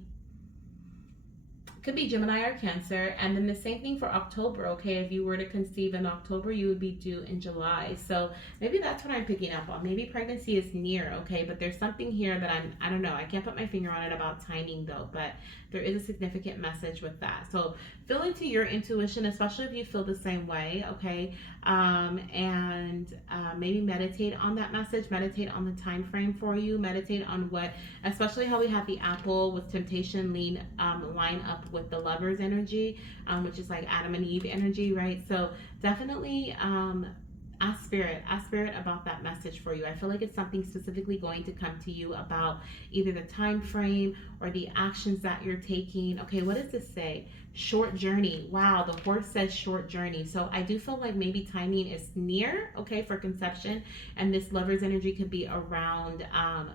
could be Gemini or Cancer. And then the same thing for October, okay? If you were to conceive in October, you would be due in July. So maybe that's what I'm picking up on. Maybe pregnancy is near, okay? But there's something here that I don't know. I can't put my finger on it about timing though, but there is a significant message with that. So feel into your intuition, especially if you feel the same way, okay? Maybe meditate on that message, meditate on the time frame for you, meditate on what, especially how we have the apple with temptation line up with the lover's energy, which is like Adam and Eve energy, right? So definitely ask spirit about that message for you. I feel like it's something specifically going to come to you about either the time frame or the actions that you're taking. Okay, what does this say? Short journey. Wow, the horse says short journey. So I do feel like maybe timing is near, okay, for conception, and this lover's energy could be around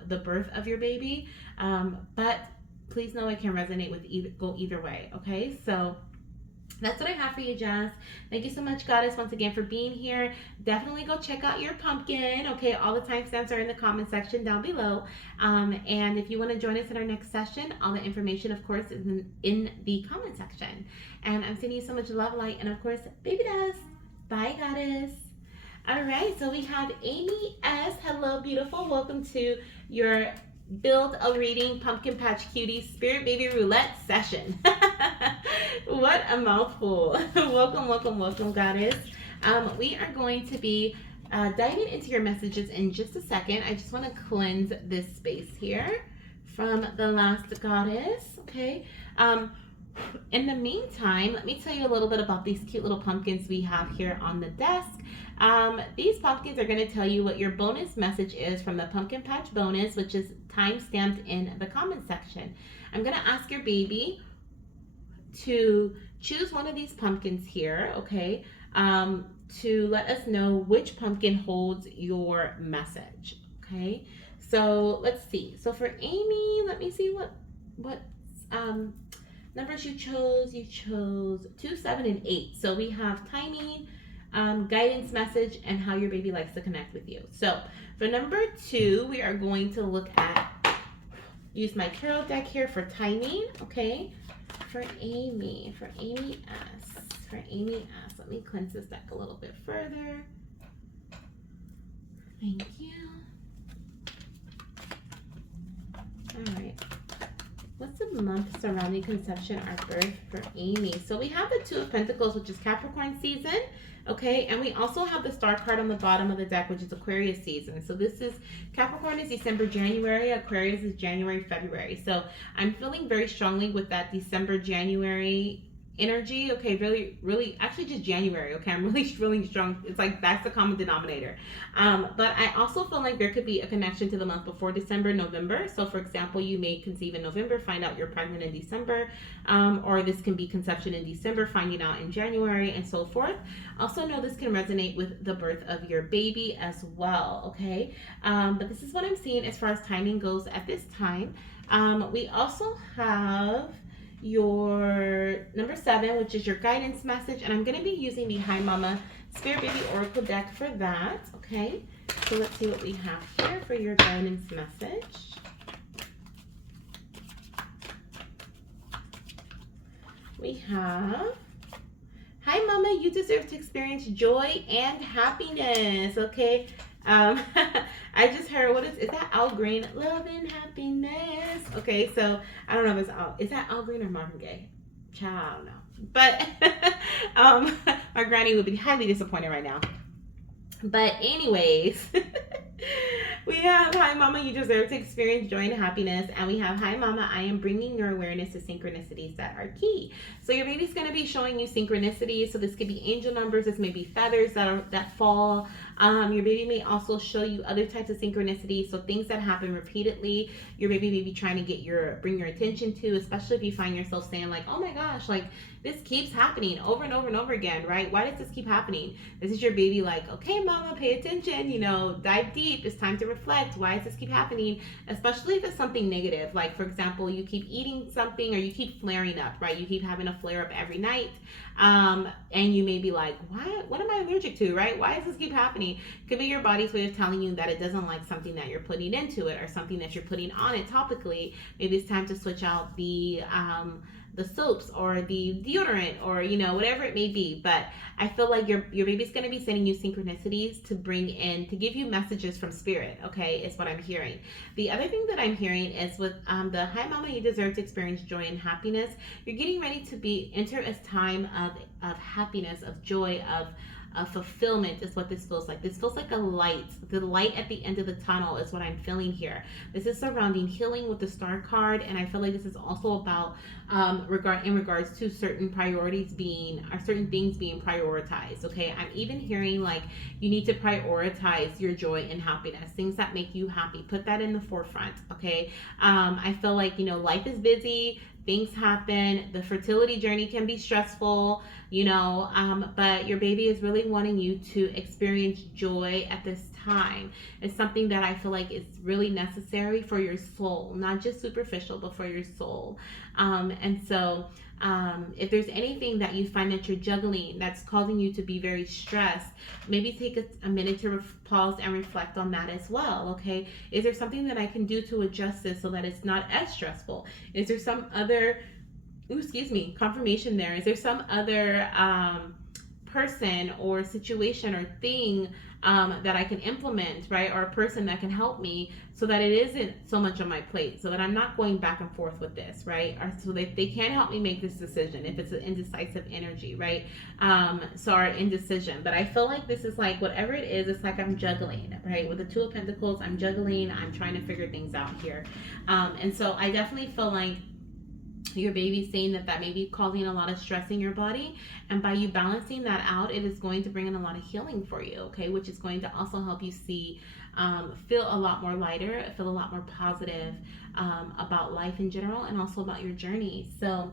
the birth of your baby. But please know it can resonate with go either way, okay? So that's what I have for you, Jazz. Thank you so much, Goddess, once again for being here. Definitely go check out your pumpkin. Okay, all the timestamps are in the comment section down below. And if you want to join us in our next session, all the information, of course, is in the comment section. And I'm sending you so much love, light, and of course, baby dust. Bye, Goddess. All right, so we have Amy S. Hello, beautiful. Welcome to your Build a Reading Pumpkin Patch Cuties Spirit Baby Roulette session. What a mouthful. welcome, Goddess. We are going to be diving into your messages in just a second. I just want to cleanse this space here from the last Goddess, okay? In the meantime, let me tell you a little bit about these cute little pumpkins we have here on the desk. These pumpkins are going to tell you what your bonus message is from the Pumpkin Patch bonus, which is time-stamped in the comment section. I'm going to ask your baby to choose one of these pumpkins here, okay, to let us know which pumpkin holds your message, okay? So let's see. So for Amy, let me see what numbers you chose. You chose 2, 7, and 8. So we have timing, guidance message, and how your baby likes to connect with you. So for number 2, we are going to look at, use my tarot deck here for timing, okay? For Amy S. Let me cleanse this deck a little bit further. Thank you. All right. What's the month surrounding conception or birth for Amy? So we have the 2 of Pentacles, which is Capricorn season, okay? And we also have the star card on the bottom of the deck, which is Aquarius season. So this is, Capricorn is December, January. Aquarius is January, February. So I'm feeling very strongly with that December, January energy, okay? Really, actually just January, okay? I'm really feeling strong. It's like that's the common denominator. But I also feel like there could be a connection to the month before December, November. So for example, you may conceive in November, find out you're pregnant in December, or this can be conception in December, finding out in January, and so forth. Also know this can resonate with the birth of your baby as well, okay? But this is what I'm seeing as far as timing goes at this time. We also have your number 7, which is your guidance message, and I'm going to be using the Hi Mama Spirit Baby Oracle deck for that, okay? So let's see what we have here for your guidance message. We have, hi Mama, you deserve to experience joy and happiness, okay? I just heard, is that Al Green? Love and happiness. Okay, so I don't know if is that Al Green or Marvin Gaye? Child, I don't know. But my granny would be highly disappointed right now. But anyways, we have, hi Mama, you deserve to experience joy and happiness. And we have, hi Mama, I am bringing your awareness to synchronicities that are key. So your baby's going to be showing you synchronicities. So this could be angel numbers. This may be feathers that fall. Your baby may also show you other types of synchronicities. So things that happen repeatedly, your baby may be trying to bring your attention to, especially if you find yourself saying like, oh my gosh, like this keeps happening over and over and over again, right? Why does this keep happening? This is your baby like, okay, Mama, pay attention, dive deep. It's time to reflect. Why does this keep happening? Especially if it's something negative. Like, for example, you keep eating something or you keep flaring up, right? You keep having a flare up every night. And you may be like, what am I allergic to, right? Why does this keep happening? Could be your body's way of telling you that it doesn't like something that you're putting into it or something that you're putting on it topically. Maybe it's time to switch out the the soaps or the deodorant or whatever it may be. But I feel like your baby's going to be sending you synchronicities to bring in, to give you messages from spirit. Okay, is what I'm hearing. The other thing that I'm hearing is with the hi mama, you deserve to experience joy and happiness. You're getting ready to enter a time of happiness, of joy, of fulfillment is what this feels like. This feels like a light. The light at the end of the tunnel is what I'm feeling here. This is surrounding healing with the star card, and I feel like this is also about in regards to certain priorities being, or certain things being prioritized. Okay, I'm even hearing like you need to prioritize your joy and happiness, things that make you happy. Put that in the forefront. Okay, I feel like life is busy. Things happen. The fertility journey can be stressful, but your baby is really wanting you to experience joy at this time. It's something that I feel like is really necessary for your soul, not just superficial, but for your soul. And so if there's anything that you find that you're juggling that's causing you to be very stressed, maybe take a minute to pause and reflect on that as well. Okay, is there something that I can do to adjust this so that it's not as stressful? Is there some other confirmation there? Is there some other person or situation or thing that I can implement, right? Or a person that can help me so that it isn't so much on my plate, so that I'm not going back and forth with this, right? Or so that they can help me make this decision if it's an indecisive energy, right? So our indecision. But I feel like this is like, whatever it is, it's like I'm juggling, right? With the Two of Pentacles, I'm juggling, I'm trying to figure things out here. And so I definitely feel like your baby's saying that may be causing a lot of stress in your body, and by you balancing that out, it is going to bring in a lot of healing for you, okay, which is going to also help you see feel a lot more lighter, feel a lot more positive about life in general, and also about your journey. So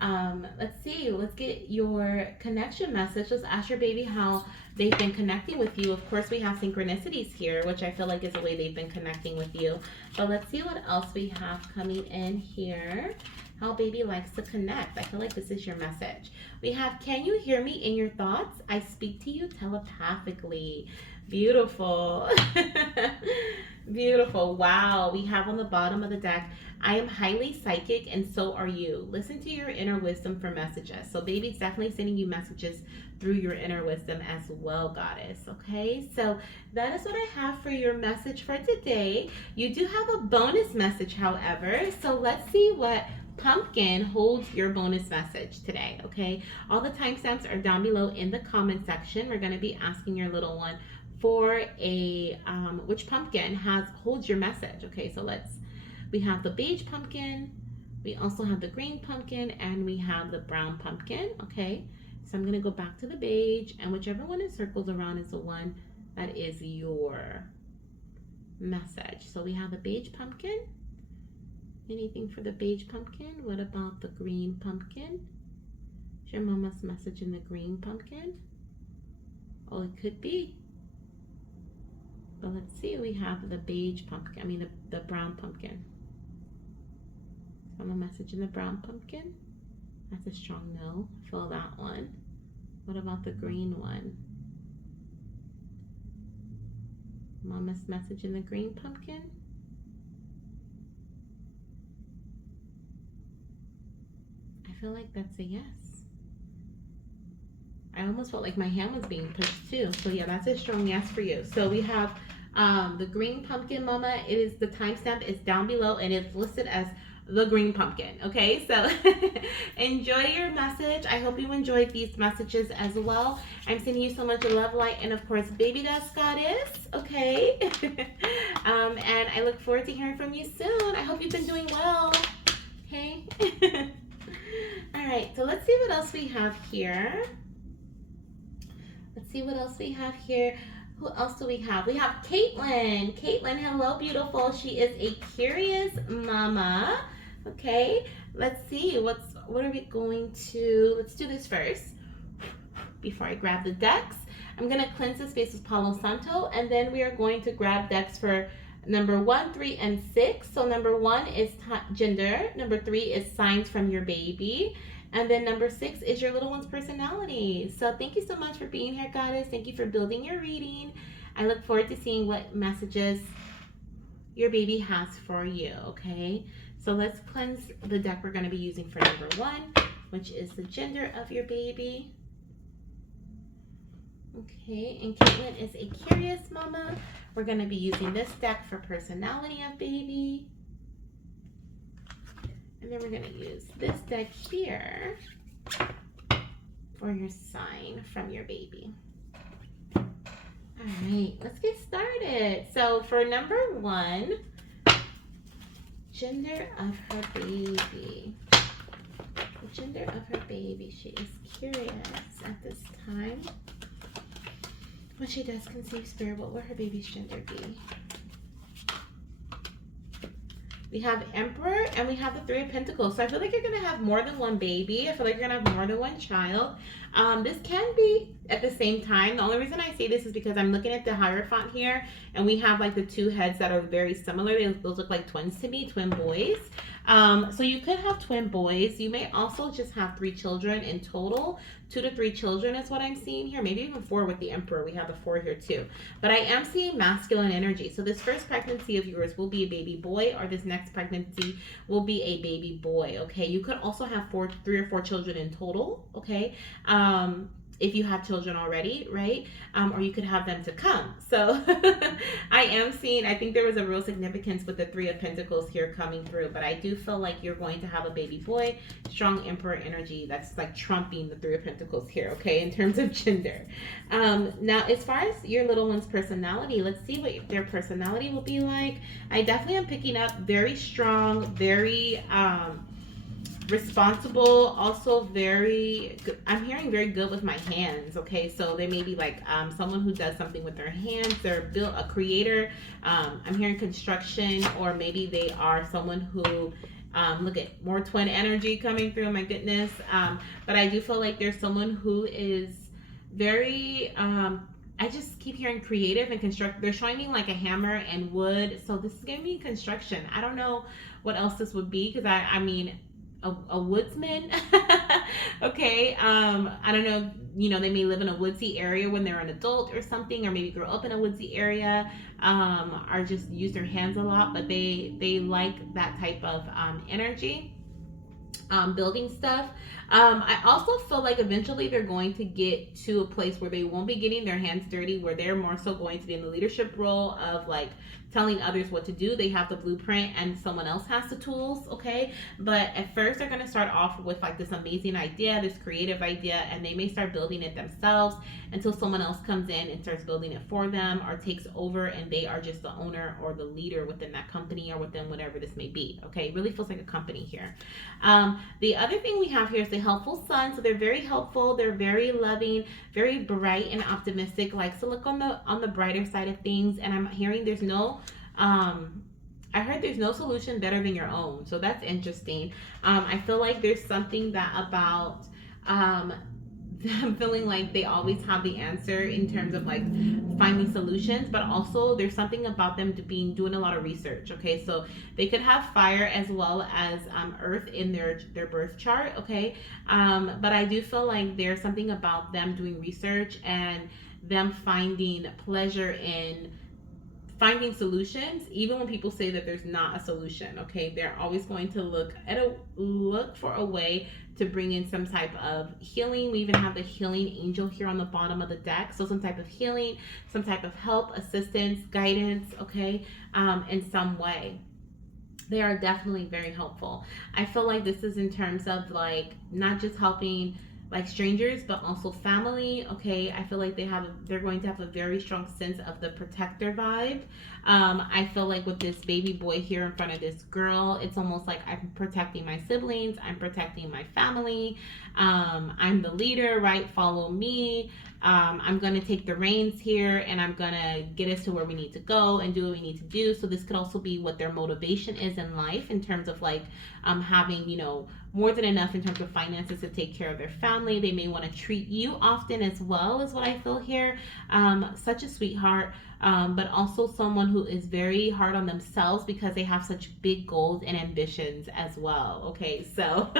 let's get your connection message. Let's ask your baby how they've been connecting with you. Of course, we have synchronicities here, which I feel like is the way they've been connecting with you, but let's see what else we have coming in here. How baby likes to connect. I feel like this is your message. We have, can you hear me in your thoughts? I speak to you telepathically. Beautiful. Beautiful. Wow. We have on the bottom of the deck, I am highly psychic and so are you. Listen to your inner wisdom for messages. So baby's definitely sending you messages through your inner wisdom as well, goddess. Okay, so that is what I have for your message for today. You do have a bonus message, however. So let's see what Pumpkin holds your bonus message today. Okay, all the timestamps are down below in the comment section. We're going to be asking your little one for a which pumpkin holds your message. Okay, so we have the beige pumpkin, we also have the green pumpkin, and we have the brown pumpkin. Okay, so I'm going to go back to the beige, and whichever one it circles around is the one that is your message. So we have the beige pumpkin. Anything for the beige pumpkin? What about the green pumpkin? Is your mama's message in the green pumpkin? Oh, it could be. But let's see, we have the beige pumpkin, the brown pumpkin. Mama message in the brown pumpkin? That's a strong no. Feel that one. What about the green one? Mama's message in the green pumpkin? I feel like that's a yes. I almost felt like my hand was being pushed too. So yeah, that's a strong yes for you. So we have the green pumpkin, mama. It is, the timestamp is down below and it's listed as the green pumpkin. Okay, so enjoy your message. I hope you enjoyed these messages as well. I'm sending you so much love, light, and of course baby dust goddess. Okay. And I look forward to hearing from you soon. I hope you've been doing well. Okay. All right, so let's see what else we have here. Let's see what else we have here. Who else do we have? We have Kaitlin. Kaitlin, hello, beautiful. She is a curious mama. Okay, let's see. What are we going to? Let's do this first. Before I grab the decks, I'm going to cleanse the space with Palo Santo, and then we are going to grab decks for number 1, 3, and 6. So number 1 is gender. Number 3 is signs from your baby. And then number 6 is your little one's personality. So thank you so much for being here, goddess. Thank you for building your reading. I look forward to seeing what messages your baby has for you, okay? So let's cleanse the deck we're going to be using for number 1, which is the gender of your baby. Okay, and Kaitlin is a curious mama. We're going to be using this deck for personality of baby. And then we're going to use this deck here for your sign from your baby. All right, let's get started. So for number 1, gender of her baby. The gender of her baby. She is curious at this time. When she does conceive, Spirit, what will her baby's gender be? We have Emperor and we have the 3 of Pentacles. So I feel like you're going to have more than one baby. I feel like you're going to have more than one child. This can be at the same time. The only reason I say this is because I'm looking at the Hierophant here and we have like the 2 heads that are very similar. Those look like twins to me, twin boys. So you could have twin boys. You may also just have 3 children in total. 2 to 3 children is what I'm seeing here. Maybe even 4 with the Emperor. We have the 4 here too. But I am seeing masculine energy. So this first pregnancy of yours will be a baby boy, or this next pregnancy will be a baby boy. Okay. You could also have 3 or 4 children in total. Okay. If you have children already, right? Or you could have them to come. So I am seeing, I think there was a real significance with the 3 of Pentacles here coming through, but I do feel like you're going to have a baby boy, strong Emperor energy. That's like trumping the 3 of Pentacles here, okay, in terms of gender. Now, as far as your little one's personality, let's see what their personality will be like. I definitely am picking up very strong, very, responsible, also very good. I'm hearing very good with my hands. Okay, so they may be like someone who does something with their hands. They're a creator. I'm hearing construction, or maybe they are someone who look at more twin energy coming through. My goodness. But I do feel like there's someone who is very I just keep hearing creative and construct. They're showing me like a hammer and wood, so this is gonna be construction. I don't know what else this would be, because I mean a woodsman. Okay, I don't know, you know, they may live in a woodsy area when they're an adult or something, or maybe grow up in a woodsy area, or just use their hands a lot, but they like that type of energy. Building stuff. I also feel like eventually they're going to get to a place where they won't be getting their hands dirty, where they're more so going to be in the leadership role of like telling others what to do. They have the blueprint and someone else has the tools, okay? But at first they're going to start off with like this amazing idea, this creative idea, and they may start building it themselves until someone else comes in and starts building it for them, or takes over and they are just the owner or the leader within that company, or within whatever this may be, okay? It really feels like a company here. The other thing we have here is the helpful sun. So they're very helpful, they're very loving, very bright and optimistic, likes to look on the brighter side of things. And I'm hearing there's no I heard there's no solution better than your own. So that's interesting. I feel like there's something that about them feeling like they always have the answer in terms of like finding solutions, but also there's something about them doing a lot of research. Okay, so they could have fire as well as earth in their birth chart. Okay, but I do feel like there's something about them doing research and them finding pleasure in finding solutions, even when people say that there's not a solution. Okay, they're always going to look for a way to bring in some type of healing. We even have the healing angel here on the bottom of the deck, so some type of healing, some type of help, assistance, guidance, okay, in some way. They are definitely very helpful. I feel like this is in terms of like not just helping like strangers, but also family. Okay, I feel like they're going to have a very strong sense of the protector vibe. I feel like with this baby boy here in front of this girl, it's almost like I'm protecting my siblings, I'm protecting my family, I'm the leader, right? Follow me. I'm going to take the reins here and I'm going to get us to where we need to go and do what we need to do. So this could also be what their motivation is in life, in terms of like having, you know, more than enough in terms of finances to take care of their family. They may want to treat you often as well, is what I feel here. Such a sweetheart, but also someone who is very hard on themselves because they have such big goals and ambitions as well. Okay, so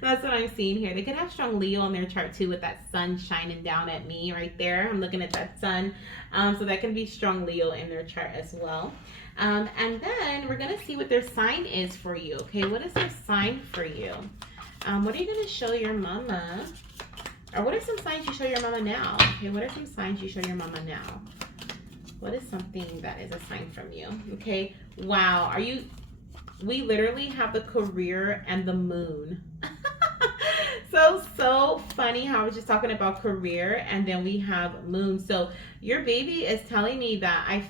that's what I'm seeing here. They could have strong Leo on their chart too, with that sun shining down at me right there. I'm looking at that sun. So that can be strong Leo in their chart as well. And then we're going to see what their sign is for you. Okay, what is their sign for you? What are you going to show your mama? Or what are some signs you show your mama now? Okay, what are some signs you show your mama now? What is something that is a sign from you? Okay, wow. We literally have the career and the moon. So funny how I was just talking about career and then we have moon. So your baby is telling me that I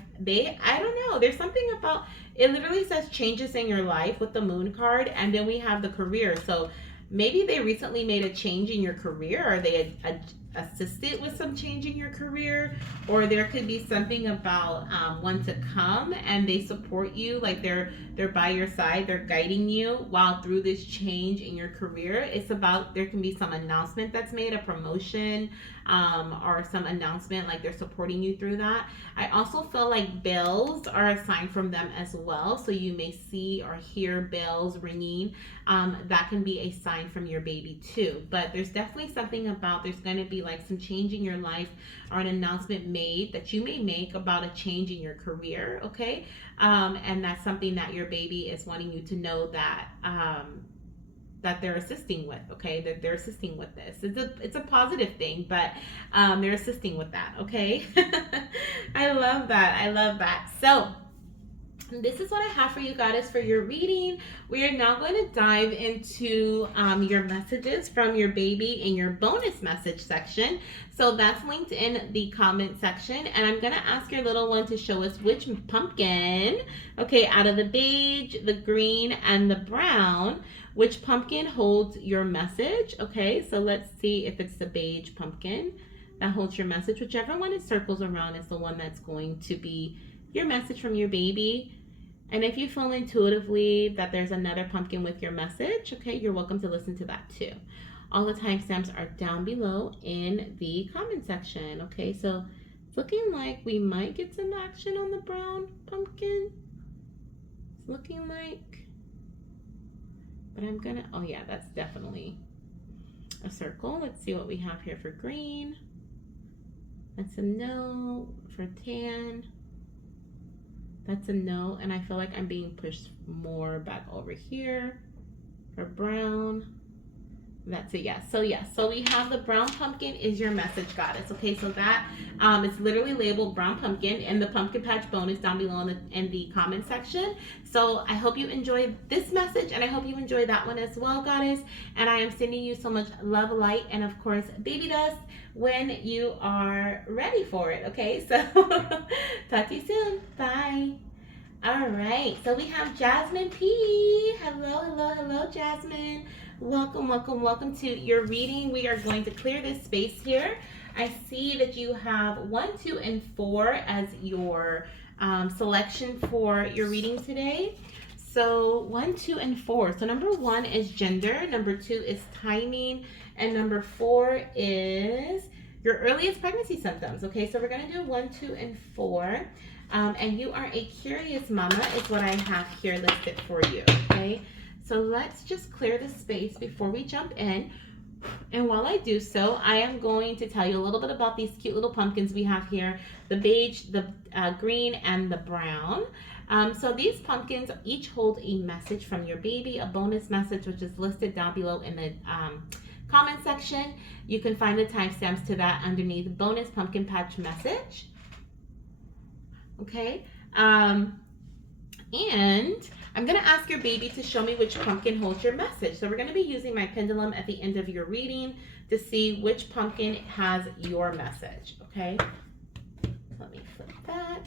don't know, there's something about it. Literally says changes in your life with the moon card, and then we have the career. So maybe they recently made a change in your career, or they assisted with some change in your career, or there could be something about one to come and they support you, like they're by your side, they're guiding you while through this change in your career. It's about, there can be some announcement that's made, a promotion, or some announcement, like they're supporting you through that. I also feel like bells are a sign from them as well, so you may see or hear bells ringing. That can be a sign from your baby too. But there's definitely something about, there's going to be like some change in your life or an announcement made that you may make about a change in your career. Okay, and that's something that your baby is wanting you to know that that they're assisting with. Okay, that they're assisting with this. It's a positive thing, but they're assisting with that. Okay. I love that. I love that. So this is what I have for you, goddess, for your reading. We are now going to dive into your messages from your baby in your bonus message section. So that's linked in the comment section. And I'm going to ask your little one to show us which pumpkin, okay, out of the beige, the green, and the brown, which pumpkin holds your message. Okay, so let's see if it's the beige pumpkin that holds your message. Whichever one it circles around is the one that's going to be your message from your baby. And if you feel intuitively that there's another pumpkin with your message, okay, you're welcome to listen to that too. All the timestamps are down below in the comment section. Okay, so it's looking like we might get some action on the brown pumpkin. It's looking like, but I'm gonna, oh yeah, that's definitely a circle. Let's see what we have here for green. That's a no. For tan, that's a no, and I feel like I'm being pushed more back over here. For brown, that's a yes. So yes, so we have the brown pumpkin is your message, goddess. Okay, so that it's literally labeled brown pumpkin in the pumpkin patch bonus down below in the comment section. So I hope you enjoyed this message, and I hope you enjoy that one as well, goddess. And I am sending you so much love, light, and of course baby dust when you are ready for it. Okay, so talk to you soon. Bye. All right, so we have Jasmine P. Hello, Jasmine. Welcome to your reading. We are going to clear this space here. I see that you have 1, 2, and 4 as your selection for your reading today. So 1, 2, and 4. So number 1 is gender, number 2 is timing, and number 4 is your earliest pregnancy symptoms. Okay, so we're gonna do 1, 2, and 4. And you are a curious mama is what I have here listed for you. Okay, so let's just clear the space before we jump in. And while I do so, I am going to tell you a little bit about these cute little pumpkins we have here, the beige, the green, and the brown. So these pumpkins each hold a message from your baby, a bonus message, which is listed down below in the comment section. You can find the timestamps to that underneath bonus pumpkin patch message. Okay, and I'm going to ask your baby to show me which pumpkin holds your message. So we're going to be using my pendulum at the end of your reading to see which pumpkin has your message. Okay, let me flip that.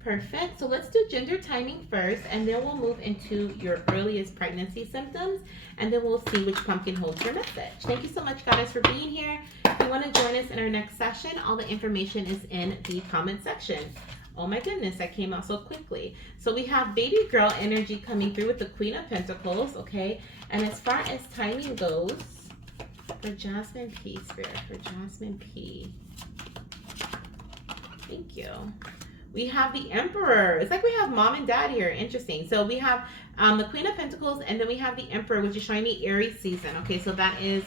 Perfect. So let's do gender timing first, and then we'll move into your earliest pregnancy symptoms, and then we'll see which pumpkin holds your message. Thank you so much, goddess, for being here. If you want to join us in our next session, all the information is in the comment section. Oh my goodness, that came out so quickly. So we have baby girl energy coming through with the Queen of Pentacles, okay? And as far as timing goes, for Jasmine P, Spirit, for Jasmine P. Thank you. We have the Emperor. It's like we have mom and dad here. Interesting. So we have the Queen of Pentacles, and then we have the Emperor, which is showing me Aries season. Okay, so that is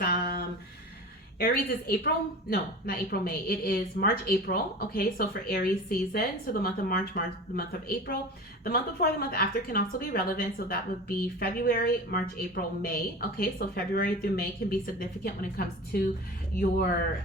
Aries is April, no, not April, May. It is March, April. Okay, so for Aries season, so the month of March, the month of April. The month before, the month after can also be relevant. So that would be February, March, April, May. Okay, so February through May can be significant when it comes to your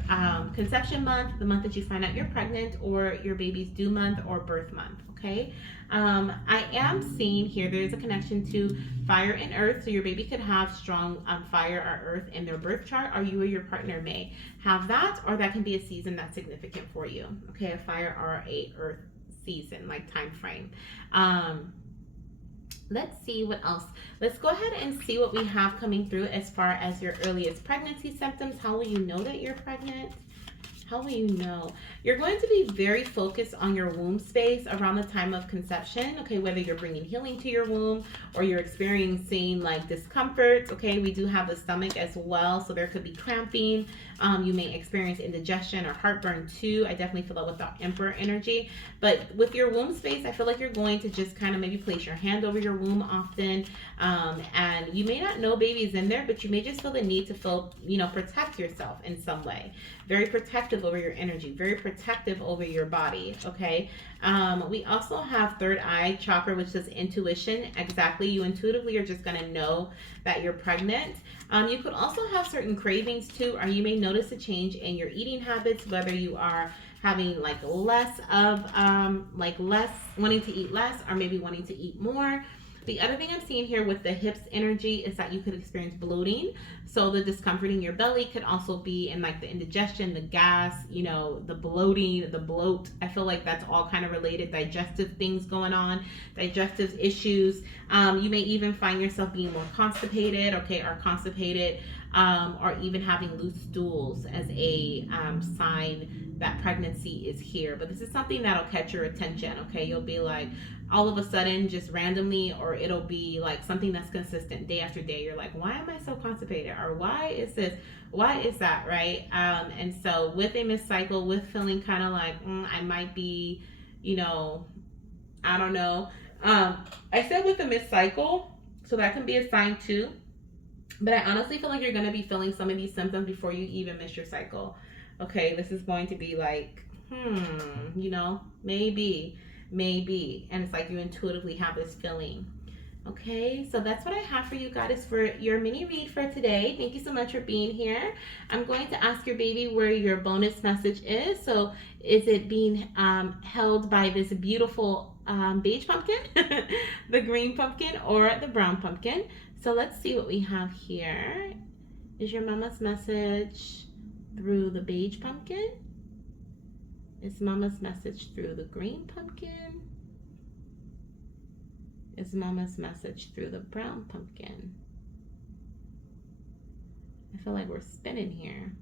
conception month, the month that you find out you're pregnant, or your baby's due month or birth month. Okay, I am seeing here there's a connection to fire and earth, so your baby could have strong fire or earth in their birth chart, or you or your partner may have that, or that can be a season that's significant for you. Okay, a fire or a earth season, like time frame. Let's see what else. Let's go ahead and see what we have coming through as far as your earliest pregnancy symptoms. How will you know that you're pregnant? How will you know? You're going to be very focused on your womb space around the time of conception, okay, whether you're bringing healing to your womb or you're experiencing like discomfort, okay. We do have the stomach as well, so there could be cramping. You may experience indigestion or heartburn too. I definitely feel that with the Emperor energy. But with your womb space, I feel like you're going to just kind of maybe place your hand over your womb often. And you may not know baby's in there, but you may just feel the need to feel, protect yourself in some way. Very protective over your energy, very protective over your body, okay? We also have third eye chakra, which is intuition. Exactly, you intuitively are just gonna know that you're pregnant. You could also have certain cravings too, or you may notice a change in your eating habits, whether you are having like less of, less wanting to eat less, or maybe wanting to eat more. The other thing I'm seeing here with the hips energy is that you could experience bloating. So the discomfort in your belly could also be in like the indigestion, the gas, the bloating, the bloat. I feel like that's all kind of related. Digestive things going on, digestive issues. You may even find yourself being more constipated, okay, or constipated, or even having loose stools as a sign that pregnancy is here. But this is something that'll catch your attention, okay? You'll be like, all of a sudden, just randomly, or it'll be like something that's consistent day after day. You're like, why am I so constipated? Or why is this? Why is that, right? And so with a missed cycle, with feeling kind of like, I might be, I don't know. I said with a missed cycle, so that can be a sign too. But I honestly feel like you're going to be feeling some of these symptoms before you even miss your cycle. Okay, this is going to be like, maybe. And it's like you intuitively have this feeling. Okay, so that's what I have for you guys for your mini read for today. Thank you so much for being here. I'm going to ask your baby where your bonus message is. So is it being held by this beautiful beige pumpkin, the green pumpkin, or the brown pumpkin? So let's see what we have here. Is your mama's message through the beige pumpkin? Is mama's message through the green pumpkin? Is mama's message through the brown pumpkin? I feel like we're spinning here.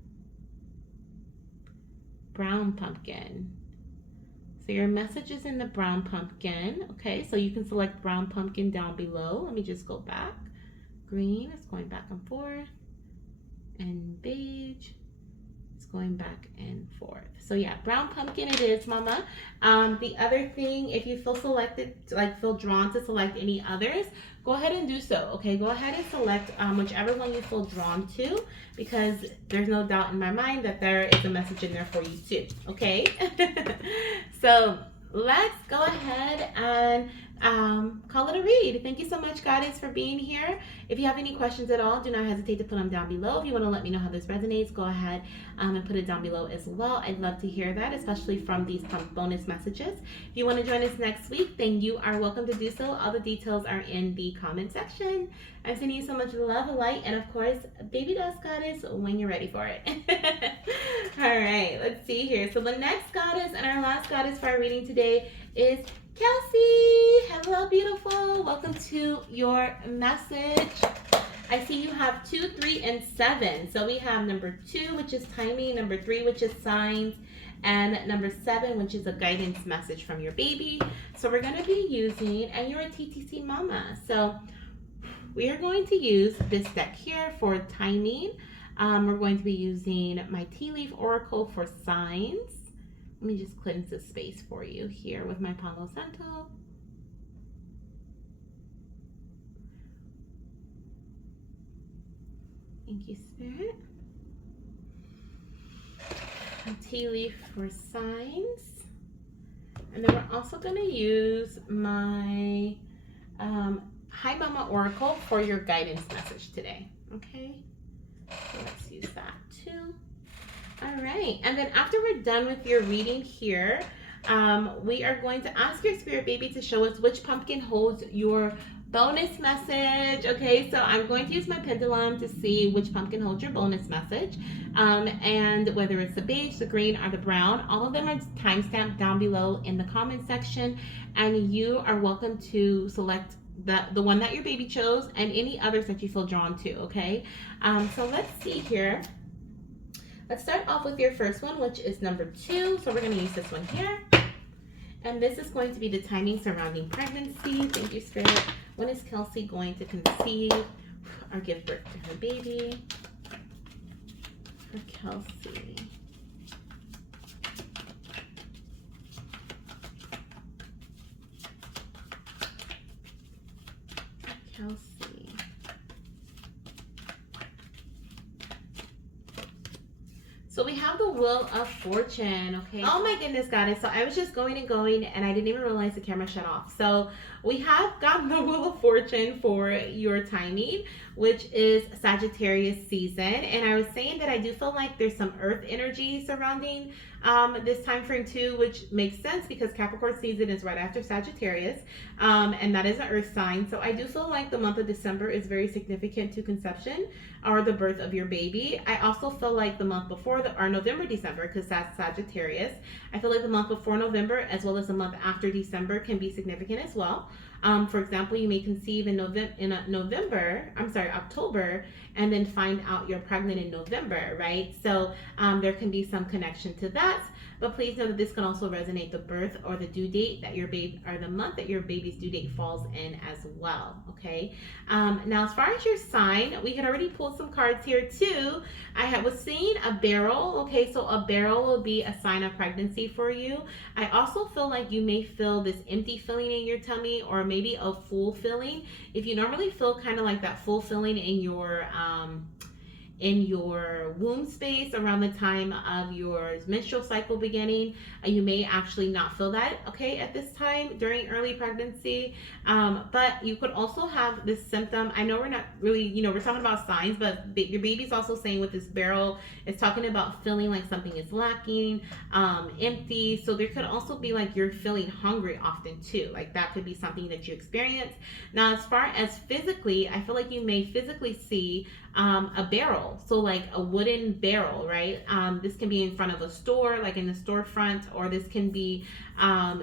Brown pumpkin. So your message is in the brown pumpkin. Okay, so you can select brown pumpkin down below. Let me just go back. Green is going back and forth. And beige is going back and forth. So yeah, brown pumpkin it is, mama. The other thing, if you feel selected, like feel drawn to select any others, go ahead and do so. Okay, go ahead and select whichever one you feel drawn to, because there's no doubt in my mind that there is a message in there for you too. Okay, so let's go ahead and call it a read. Thank you so much, Goddess, for being here. If you have any questions at all, do not hesitate to put them down below. If you want to let me know how this resonates, go ahead and put it down below as well. I'd love to hear that, especially from these bonus messages. If you want to join us next week, then you are welcome to do so. All the details are in the comment section. I'm sending you so much love, light, and of course, baby dust, Goddess, when you're ready for it. All right, let's see here. So the next goddess and our last goddess for our reading today is Kelsey. Hello, beautiful. Welcome to your message. I see you have 2, 3, and 7. So we have number 2, which is timing, number 3, which is signs, and number 7, which is a guidance message from your baby. So we're going to be using, and you're a TTC mama. So we are going to use this deck here for timing. We're going to be using my tea leaf oracle for signs. Let me just cleanse the space for you here with my Palo Santo. Thank you, Spirit. tea leaf for signs. And then we're also going to use my Hi Mama Oracle for your guidance message today. Okay, so let's use that too. All right, and then after we're done with your reading here, we are going to ask your spirit baby to show us which pumpkin holds your bonus message. Okay, so I'm going to use my pendulum to see which pumpkin holds your bonus message, and whether it's the beige, the green, or the brown. All of them are timestamped down below in the comment section, and you are welcome to select the one that your baby chose and any others that you feel drawn to. Okay, so let's see here. Let's start off with your first one, which is number 2. So we're going to use this one here. And this is going to be the timing surrounding pregnancy. Thank you, Spirit. When is Kelsey going to conceive or give birth to her baby? For Kelsey. Kelsey. So we have the Wheel of Fortune, okay? Oh my goodness, goddess. So I was just going and going and I didn't even realize the camera shut off. So we have gotten the Wheel of Fortune for your timing, which is Sagittarius season. And I was saying that I do feel like there's some earth energy surrounding this time frame too, which makes sense because Capricorn season is right after Sagittarius, and that is an earth sign. So I do feel like the month of December is very significant to conception or the birth of your baby. I also feel like the month before or November, December, because that's Sagittarius. I feel like the month before November as well as the month after December can be significant as well. For example, you may conceive in October, and then find out you're pregnant in November, right? So there can be some connection to that. But please know that this can also resonate the birth or the due date that your baby, or the month that your baby's due date falls in as well, okay? Now, as far as your sign, we had already pulled some cards here too. I was seeing a barrel, okay? So a barrel will be a sign of pregnancy for you. I also feel like you may feel this empty feeling in your tummy or maybe a full feeling. If you normally feel kind of like that full feeling in your womb space around the time of your menstrual cycle beginning, you may actually not feel that, okay, at this time during early pregnancy. But you could also have this symptom. I know we're not really, we're talking about signs, but your baby's also saying with this barrel, it's talking about feeling like something is lacking, empty. So there could also be like you're feeling hungry often too. Like that could be something that you experience. Now, as far as physically, I feel like you may physically see a barrel, so like a wooden barrel, right? This can be in front of a store, like in the storefront, or this can be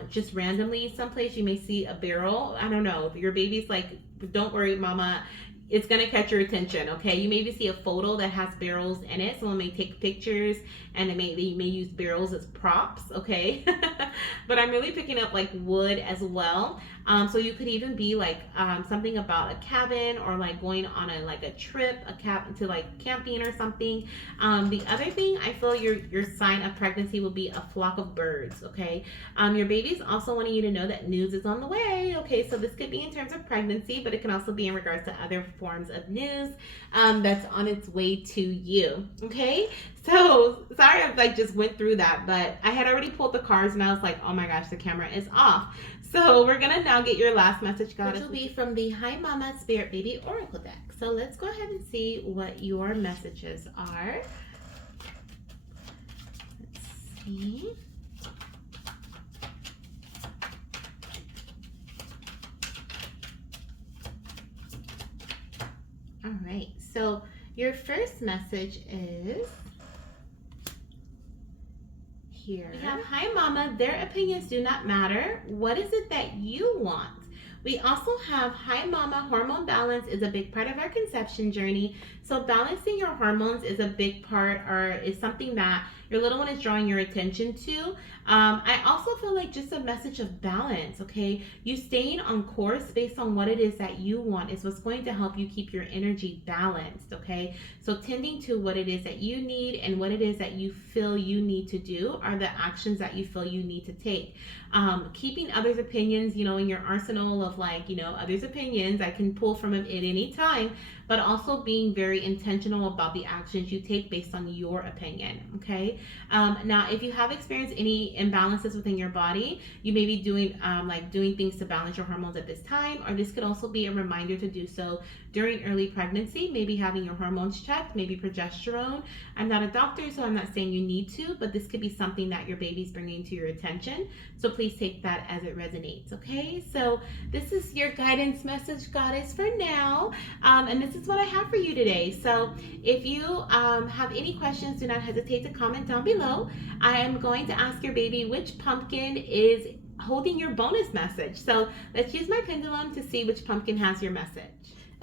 just randomly someplace you may see a barrel. I don't know. Your baby's like, don't worry, mama, it's gonna catch your attention, okay? You maybe see a photo that has barrels in it. Someone may take pictures and they may use barrels as props, okay? But I'm really picking up like wood as well. So you could even be like something about a cabin or like going on a trip, to like camping or something. The other thing I feel your sign of pregnancy will be a flock of birds, okay? Your baby's also wanting you to know that news is on the way, okay? So this could be in terms of pregnancy, but it can also be in regards to other forms of news that's on its way to you, okay? So sorry I like just went through that, but I had already pulled the cards and I was like, oh my gosh, the camera is off. So we're gonna now get your last message, goddess, which will be from the Hi Mama Spirit Baby Oracle deck. So let's go ahead and see what your messages are. Let's see. All right, so your first message is here. We have, hi mama, their opinions do not matter. What is it that you want? We also have, hi mama, hormone balance is a big part of our conception journey. So balancing your hormones is a big part, or is something that your little one is drawing your attention to. I also feel like just a message of balance, okay? You staying on course based on what it is that you want is what's going to help you keep your energy balanced, okay? So tending to what it is that you need and what it is that you feel you need to do are the actions that you feel you need to take. Keeping others' opinions, in your arsenal of like, others' opinions, I can pull from it at any time. but also being very intentional about the actions you take based on your opinion. Okay. Now, if you have experienced any imbalances within your body, you may be doing doing things to balance your hormones at this time, or this could also be a reminder to do so during early pregnancy, maybe having your hormones checked, maybe progesterone. I'm not a doctor, so I'm not saying you need to, but this could be something that your baby's bringing to your attention. So please take that as it resonates, okay? So this is your guidance message, goddess, for now. And this is what I have for you today. So if you have any questions, do not hesitate to comment down below. I am going to ask your baby which pumpkin is holding your bonus message. So let's use my pendulum to see which pumpkin has your message.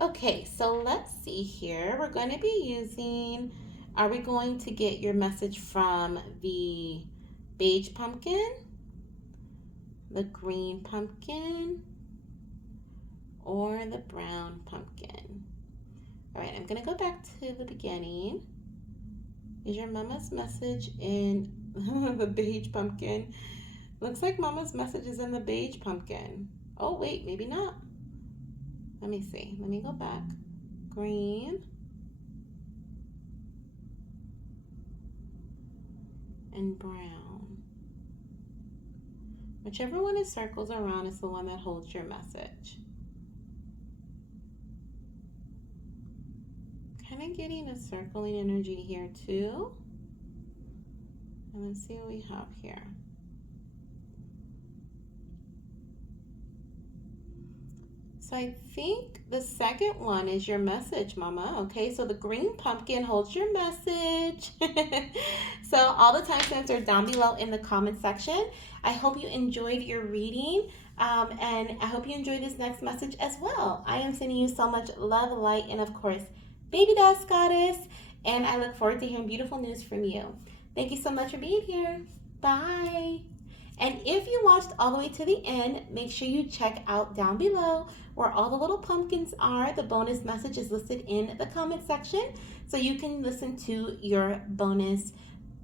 Okay, so let's see here. We're going to be using, are we going to get your message from the beige pumpkin, the green pumpkin, or the brown pumpkin? All right, I'm going to go back to the beginning. Is your mama's message in the beige pumpkin? Looks like mama's message is in the beige pumpkin. Oh, wait, maybe not. Let me see. Let me go back. Green. And brown. Whichever one it circles around is the one that holds your message. Kind of getting a circling energy here too. And let's see what we have here. So I think the second one is your message, mama. Okay, so the green pumpkin holds your message. So all the timestamps are down below in the comment section. I hope you enjoyed your reading, and I hope you enjoy this next message as well. I am sending you so much love, light, and of course, baby dust, goddess. And I look forward to hearing beautiful news from you. Thank you so much for being here. Bye. And if you watched all the way to the end, make sure you check out down below where all the little pumpkins are. The bonus message is listed in the comment section, so you can listen to your bonus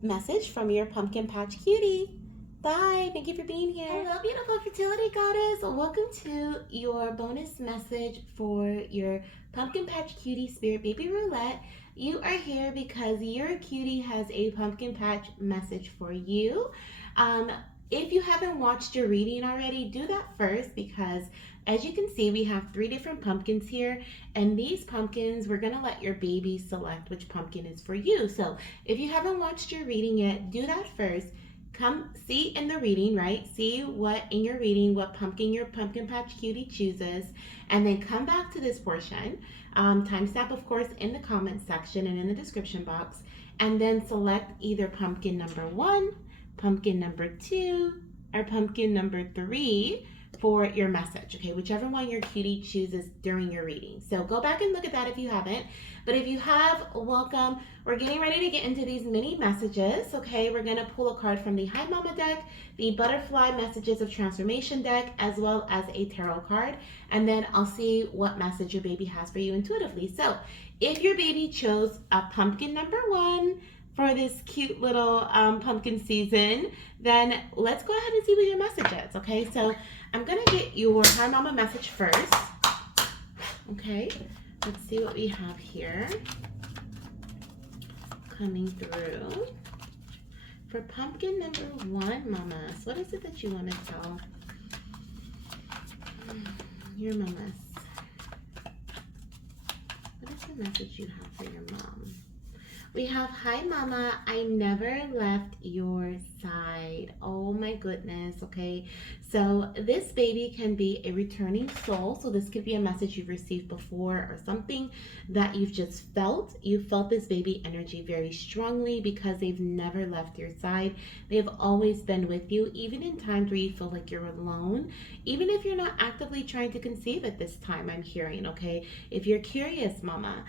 message from your pumpkin patch cutie. Bye. Thank you for being here. Hello, beautiful fertility goddess. Welcome to your bonus message for your pumpkin patch cutie spirit baby roulette. You are here because your cutie has a pumpkin patch message for you. If you haven't watched your reading already, do that first, because as you can see, we have 3 different pumpkins here, and these pumpkins, we're gonna let your baby select which pumpkin is for you. So if you haven't watched your reading yet, do that first. Come see in the reading, right? See what in your reading, what pumpkin your pumpkin patch cutie chooses, and then come back to this portion. Timestamp, of course, in the comment section and in the description box, and then select either pumpkin number 1, pumpkin number 2, or pumpkin number 3 for your message, okay? Whichever one your cutie chooses during your reading. So go back and look at that if you haven't. But if you have, welcome. We're getting ready to get into these mini messages, okay? We're gonna pull a card from the Hi Mama deck, the Butterfly Messages of Transformation deck, as well as a tarot card. And then I'll see what message your baby has for you intuitively. So if your baby chose a pumpkin number 1, for this cute little pumpkin season, then let's go ahead and see what your message is, okay? So I'm gonna get your Hi Mama message first, okay? Let's see what we have here coming through. For pumpkin number 1, mamas, what is it that you wanna tell your mamas? What is the message you have for your mom? We have, hi mama, I never left your side. Oh my goodness, okay? So this baby can be a returning soul. So this could be a message you've received before, or something that you've just felt. You felt this baby energy very strongly because they've never left your side. They've always been with you, even in times where you feel like you're alone. Even if you're not actively trying to conceive at this time, I'm hearing, okay? If you're curious, mama,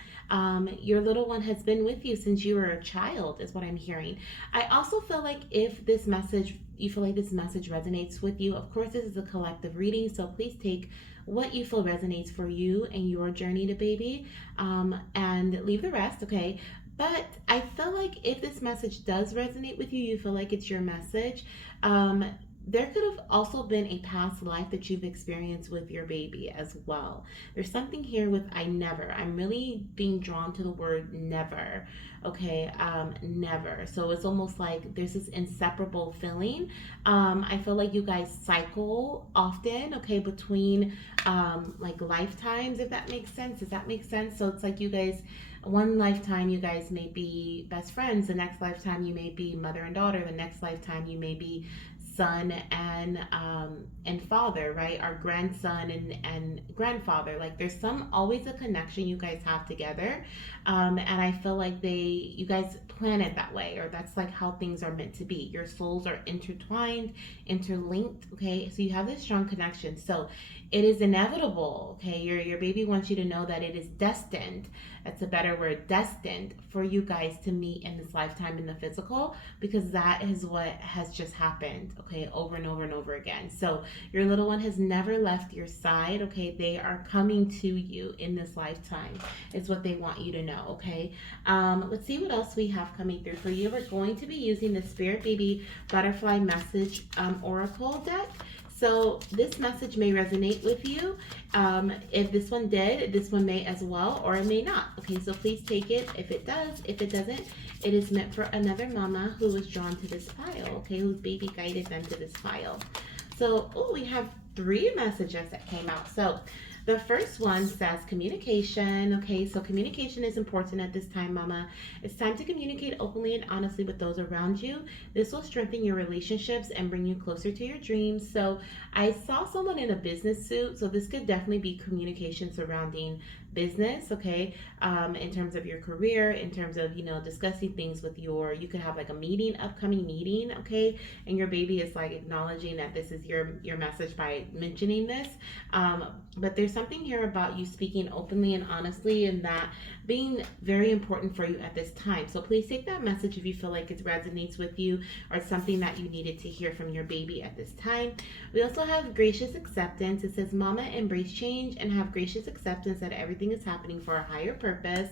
your little one has been with you since you were a child, is what I'm hearing. I also feel like if this message, you feel like this message resonates with you, of course this is a collective reading, so please take what you feel resonates for you and your journey to baby, and leave the rest, okay? But I feel like if this message does resonate with you, you feel like it's your message, there could have also been a past life that you've experienced with your baby as well. There's something here with I never. I'm really being drawn to the word never. Okay, never. So it's almost like there's this inseparable feeling. I feel like you guys cycle often, okay, between like lifetimes, if that makes sense. Does that make sense? So it's like you guys, one lifetime you guys may be best friends, the next lifetime you may be mother and daughter, the next lifetime you may be son and father, right? Our grandson and grandfather. Like there's some always a connection you guys have together, and I feel like you guys plan it that way, or that's like how things are meant to be. Your souls are intertwined, interlinked. Okay, so you have this strong connection. So it is inevitable. Okay, your baby wants you to know that it is destined. That's a better word, destined for you guys to meet in this lifetime in the physical, because that is what has just happened, okay, over and over and over again. So your little one has never left your side, okay? They are coming to you in this lifetime, is what they want you to know, okay? Let's see what else we have coming through for you. We're going to be using the Spirit Baby Butterfly Message Oracle deck. So this message may resonate with you. If this one did, this one may as well, or it may not. Okay, so please take it if it does. If it doesn't, it is meant for another mama who was drawn to this file, okay, whose baby guided them to this file. So, oh, we have 3 messages that came out. So the first one says communication. Okay, so communication is important at this time, mama. It's time to communicate openly and honestly with those around you. This will strengthen your relationships and bring you closer to your dreams. So I saw someone in a business suit, so this could definitely be communication surrounding business, okay, in terms of your career, in terms of, discussing things with you could have like a meeting, upcoming meeting, okay, and your baby is like acknowledging that this is your message by mentioning this. But there's something here about you speaking openly and honestly, and that being very important for you at this time. So please take that message if you feel like it resonates with you, or it's something that you needed to hear from your baby at this time. We also have gracious acceptance. It says, mama, embrace change and have gracious acceptance that everything is happening for a higher purpose.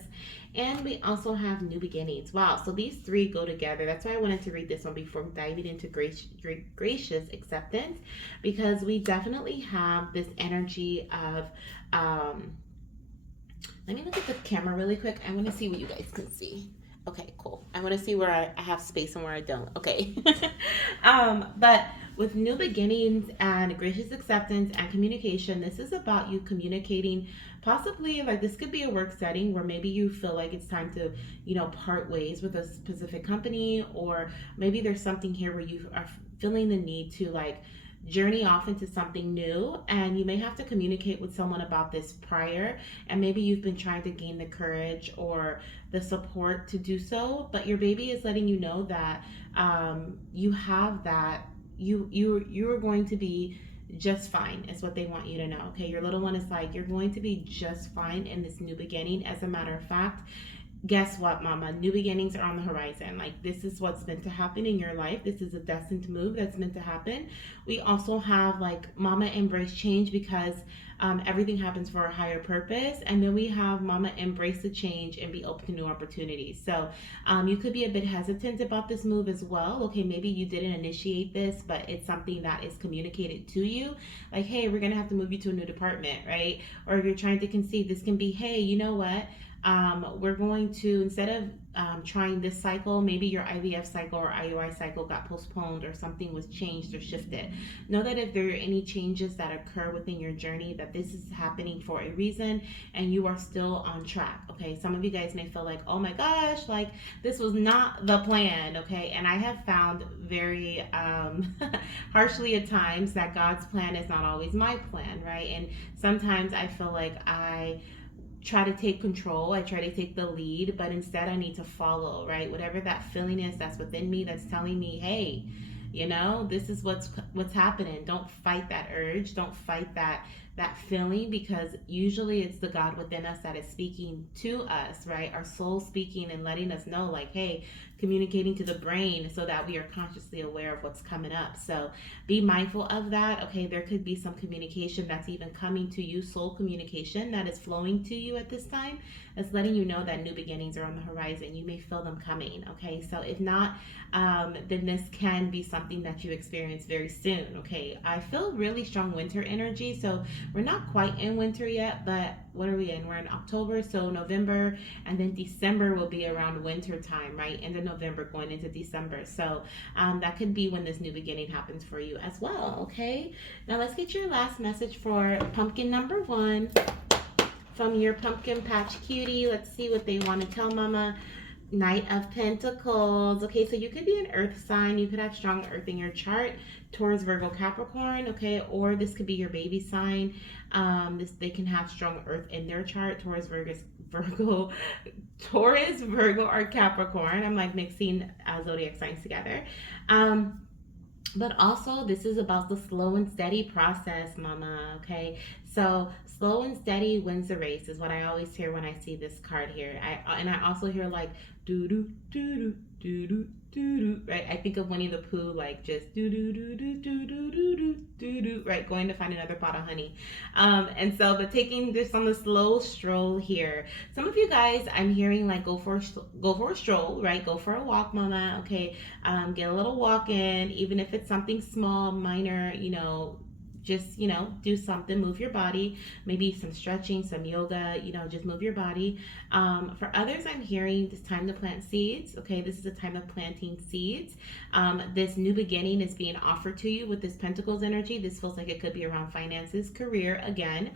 And we also have new beginnings. Wow, so these 3 go together. That's why I wanted to read this one before diving into gracious acceptance, because we definitely have this energy of let me look at the camera really quick. I want to see what you guys can see. Okay, cool. I want to see where I have space and where I don't. Okay. But with new beginnings and gracious acceptance and communication, this is about you communicating. Possibly, like, this could be a work setting where maybe you feel like it's time to, part ways with a specific company, or maybe there's something here where you are feeling the need to, like, journey off into something new, and you may have to communicate with someone about this prior, and maybe you've been trying to gain the courage or the support to do so, but your baby is letting you know that you have that, you are going to be just fine, is what they want you to know. Okay, your little one is like, you're going to be just fine in this new beginning. As a matter of fact, guess what, mama? New beginnings are on the horizon. Like, this is what's meant to happen in your life. This is a destined move that's meant to happen. We also have, like, mama, embrace change, because everything happens for a higher purpose. And then we have mama, embrace the change and be open to new opportunities. So you could be a bit hesitant about this move as well. Okay, maybe you didn't initiate this, but it's something that is communicated to you. Like, hey, we're going to have to move you to a new department, right? Or if you're trying to conceive, this can be, hey, you know what? We're going to, instead of trying this cycle, maybe your IVF cycle or IUI cycle got postponed, or something was changed or shifted. Know that if there are any changes that occur within your journey, that this is happening for a reason, and you are still on track. Okay, some of you guys may feel like, oh my gosh, like, this was not the plan. Okay, and I have found very harshly at times that God's plan is not always my plan, right? And sometimes I feel like I try to take control, I try to take the lead, but instead I need to follow, right? Whatever that feeling is that's within me, that's telling me, hey, this is what's happening. Don't fight that urge. Don't fight that that feeling, because usually it's the God within us that is speaking to us, right? Our soul speaking and letting us know, like, hey, communicating to the brain so that we are consciously aware of what's coming up. So be mindful of that. Okay, there could be some communication that's even coming to you, soul communication that is flowing to you at this time. It's letting you know that new beginnings are on the horizon. You may feel them coming. Okay, so if not, then this can be something that you experience very soon. Okay, I feel really strong winter energy. So we're not quite in winter yet, but what are we in? We're in October, so November, and then December will be around winter time, right? End of November going into December. So that could be when this new beginning happens for you as well. Okay, now let's get your last message for pumpkin number 1 from your pumpkin patch cutie. Let's see what they want to tell mama. Knight of Pentacles. Okay, so you could be an earth sign. You could have strong earth in your chart. Taurus, Virgo, Capricorn. Okay, or this could be your baby sign. They can have strong earth in their chart. Taurus, Virgo, Taurus, Virgo, or Capricorn. I'm like mixing zodiac signs together. But also, this is about the slow and steady process, mama. Okay, so slow and steady wins the race is what I always hear when I see this card here. I also hear like do do do do do do do, right? I think of Winnie the Pooh, like just do do do do do do do do do, right? Going to find another pot of honey. And so, but taking this on the slow stroll here. Some of you guys, I'm hearing like go for a stroll, right? Go for a walk, mama. Okay, get a little walk in, even if it's something small, minor, just do something, move your body, maybe some stretching, some yoga, just move your body. For others, I'm hearing this time to plant seeds. Okay, this is a time of planting seeds. This new beginning is being offered to you with this Pentacles energy. This feels like it could be around finances, career again,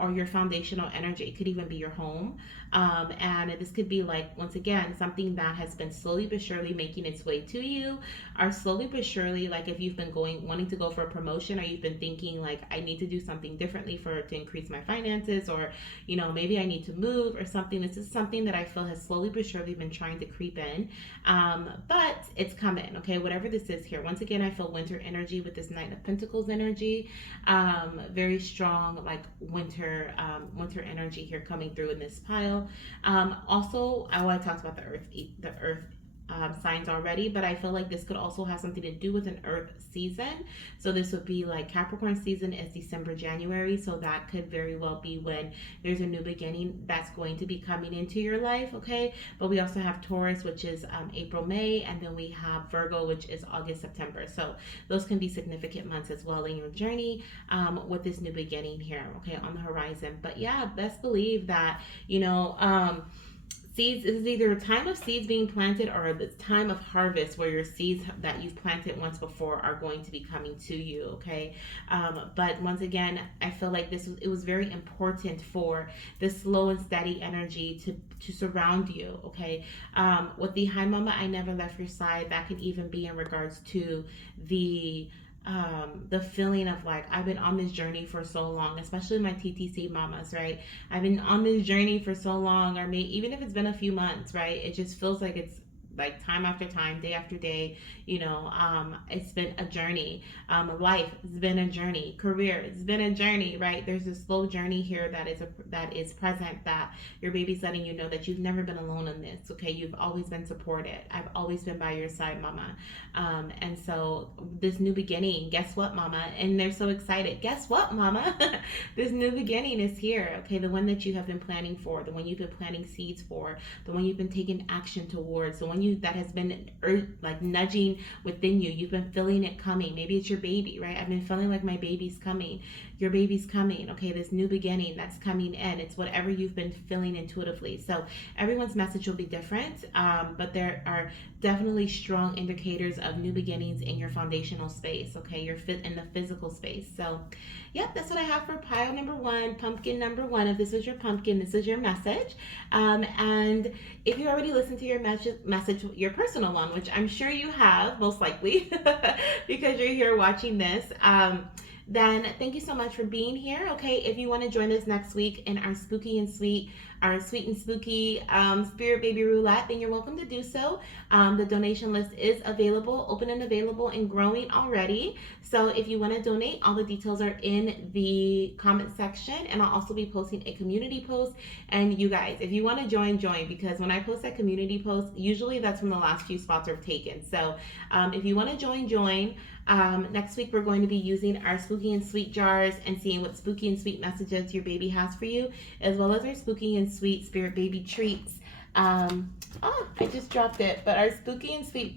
or your foundational energy. It could even be your home. And this could be like, once again, something that has been slowly but surely making its way to you, or slowly but surely, like if you've been wanting to go for a promotion, or you've been thinking like, I need to do something differently to increase my finances, or maybe I need to move or something. This is something that I feel has slowly but surely been trying to creep in, but it's coming. Okay, whatever this is here. Once again, I feel winter energy with this Knight of Pentacles energy. Very strong, like winter energy here coming through in this pile. Also, I talked about the earth signs already, but I feel like this could also have something to do with an earth season. So this would be like Capricorn season is December, January. So that could very well be when there's a new beginning that's going to be coming into your life. Okay, but we also have Taurus, which is April, May, and then we have Virgo, which is August, September. So those can be significant months as well in your journey with this new beginning here, okay, on the horizon. But yeah, best believe that seeds, this is either a time of seeds being planted or the time of harvest where your seeds that you've planted once before are going to be coming to you. Okay, but once again, I feel like it was very important for this slow and steady energy to surround you. Okay, with the hi mama, I never left your side. That could even be in regards to the feeling of like, I've been on this journey for so long, especially my TTC mamas, right? I've been on this journey for so long, or maybe even if it's been a few months, right? It just feels like it's like time after time, day after day, it's been a journey. Life has been a journey. Career, it's been a journey, right? There's a slow journey here that is present, that your baby's letting you know that you've never been alone in this. Okay, you've always been supported. I've always been by your side, mama. And so this new beginning, guess what, mama? And they're so excited. Guess what, mama? This new beginning is here. Okay, the one that you have been planning for, the one you've been planting seeds for, the one you've been taking action towards, the one that has been like nudging within you. You've been feeling it coming. Maybe it's your baby, right? I've been feeling like my baby's coming. Your baby's coming. Okay, this new beginning that's coming in. It's whatever you've been feeling intuitively. So everyone's message will be different, but there are definitely strong indicators of new beginnings in your foundational space. Okay, you're in the physical space. So yep, that's what I have for pile number 1, pumpkin number 1. If this was your pumpkin, this is your message. And if you already listened to your message, your personal one, which I'm sure you have, most likely, because you're here watching this, then thank you so much for being here. Okay, if you want to join us next week in our spooky and sweet our sweet and spooky Spirit Baby Roulette, then you're welcome to do so. The donation list is available, open and available, and growing already. So if you want to donate, all the details are in the comment section, and I'll also be posting a community post. And you guys, if you want to join, because when I post that community post, usually that's when the last few spots are taken. So if you want to join. Next week, we're going to be using our spooky and sweet jars and seeing what spooky and sweet messages your baby has for you, as well as our spooky and sweet Spirit Baby treats. I just dropped it, but our spooky and sweet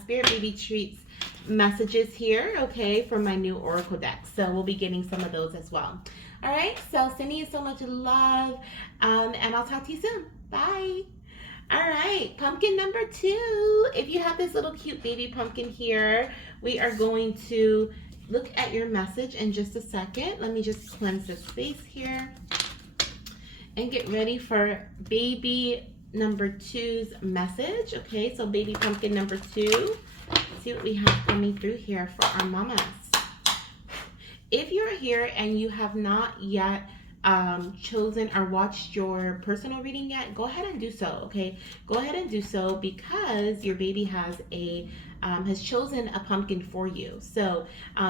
Spirit Baby treats messages here, okay, from my new Oracle deck. So we'll be getting some of those as well. All right, so sending you so much love, and I'll talk to you soon. Bye. All right, pumpkin number 2. If you have this little cute baby pumpkin here, we are going to look at your message in just a second. Let me just cleanse the space here and get ready for baby number 2's message. Okay, so baby pumpkin number 2. Let's see what we have coming through here for our mamas. If you're here and you have not yet chosen or watched your personal reading yet, go ahead and do so. Okay, go ahead and do so, because your baby has chosen a pumpkin for you. So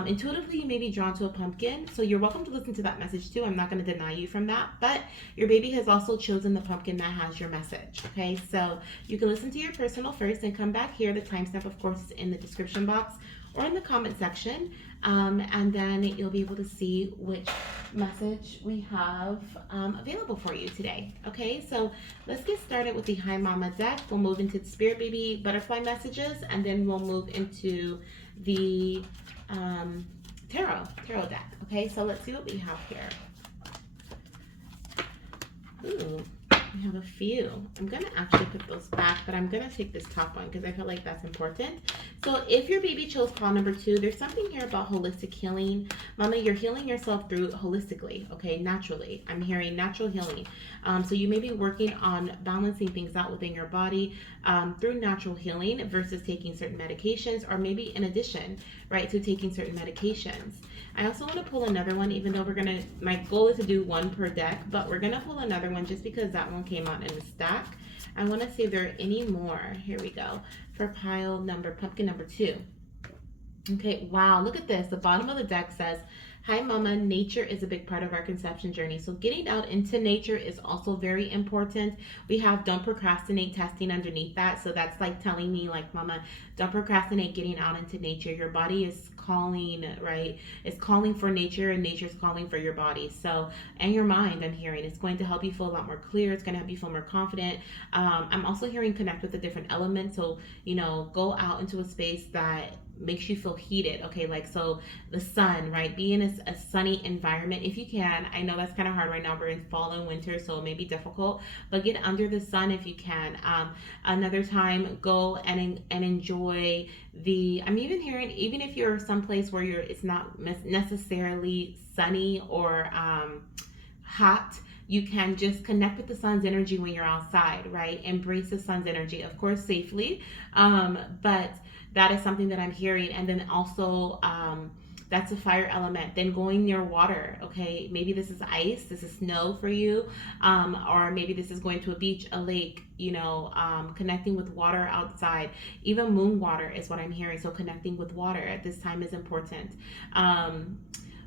intuitively you may be drawn to a pumpkin, so you're welcome to listen to that message too. I'm not going to deny you from that, but your baby has also chosen the pumpkin that has your message. Okay, so you can listen to your personal first and come back here. The timestamp, of course, is in the description box or in the comment section, and then you'll be able to see which message we have available for you today. Okay, so let's get started with the Hi Mama deck. We'll move into the Spirit Baby butterfly messages, and then we'll move into the tarot deck. Okay, so let's see what we have here. Ooh, we have a few. I'm gonna actually put those back, but I'm gonna take this top one because I feel like that's important. So if your baby chose call number 2, there's something here about holistic healing. Mama, you're healing yourself through holistically, okay, naturally. I'm hearing natural healing. So you may be working on balancing things out within your body through natural healing versus taking certain medications, or maybe in addition, right, to taking certain medications. I also want to pull another one, even though my goal is to do one per deck, but we're going to pull another one just because that one came out in the stack. I want to see if there are any more. Here we go. For pumpkin number 2. Okay, wow, look at this. The bottom of the deck says, Hi Mama, nature is a big part of our conception journey. So getting out into nature is also very important. We have don't procrastinate testing underneath that. So that's like telling me, like, Mama, don't procrastinate getting out into nature. Your body is calling, right? It's calling for nature, and nature's calling for your body. So, and your mind, I'm hearing, it's going to help you feel a lot more clear. It's going to help you feel more confident. I'm also hearing connect with the different elements. So, go out into a space that makes you feel heated. Okay, like, so the sun, right? Be in a sunny environment if you can. I know that's kind of hard right now. We're in fall and winter, so it may be difficult, but get under the sun if you can. Another time, go and enjoy I'm even hearing, even if you're someplace where it's not necessarily sunny or hot, you can just connect with the sun's energy when you're outside, right? Embrace the sun's energy, of course, safely, but that is something that I'm hearing. And then also, that's a fire element. Then going near water, okay? Maybe this is ice, this is snow for you, or maybe this is going to a beach, a lake, connecting with water outside. Even moon water is what I'm hearing. So connecting with water at this time is important.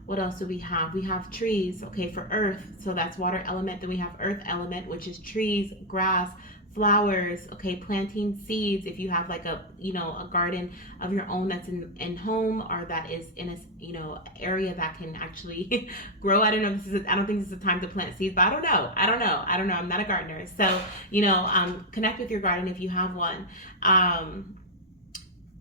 What else do we have? We have trees, okay, for earth. So that's water element. Then we have earth element, which is trees, grass, flowers, okay, planting seeds. If you have like a garden of your own that's in home, or that is in a area that can actually grow. I don't know. I don't think this is a time to plant seeds, but I don't know. I'm not a gardener, so connect with your garden if you have one.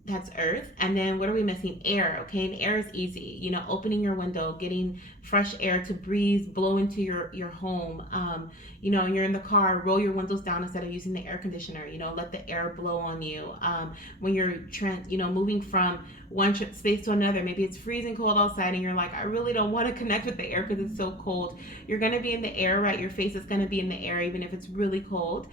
That's earth. And then what are we missing? Air. Okay, and air is easy. Opening your window, getting fresh air to breeze, blow into your home. You're in the car, roll your windows down instead of using the air conditioner. Let the air blow on you. When you're moving from one space to another, maybe it's freezing cold outside and you're like, I really don't want to connect with the air because it's so cold. You're going to be in the air, right? Your face is going to be in the air even if it's really cold.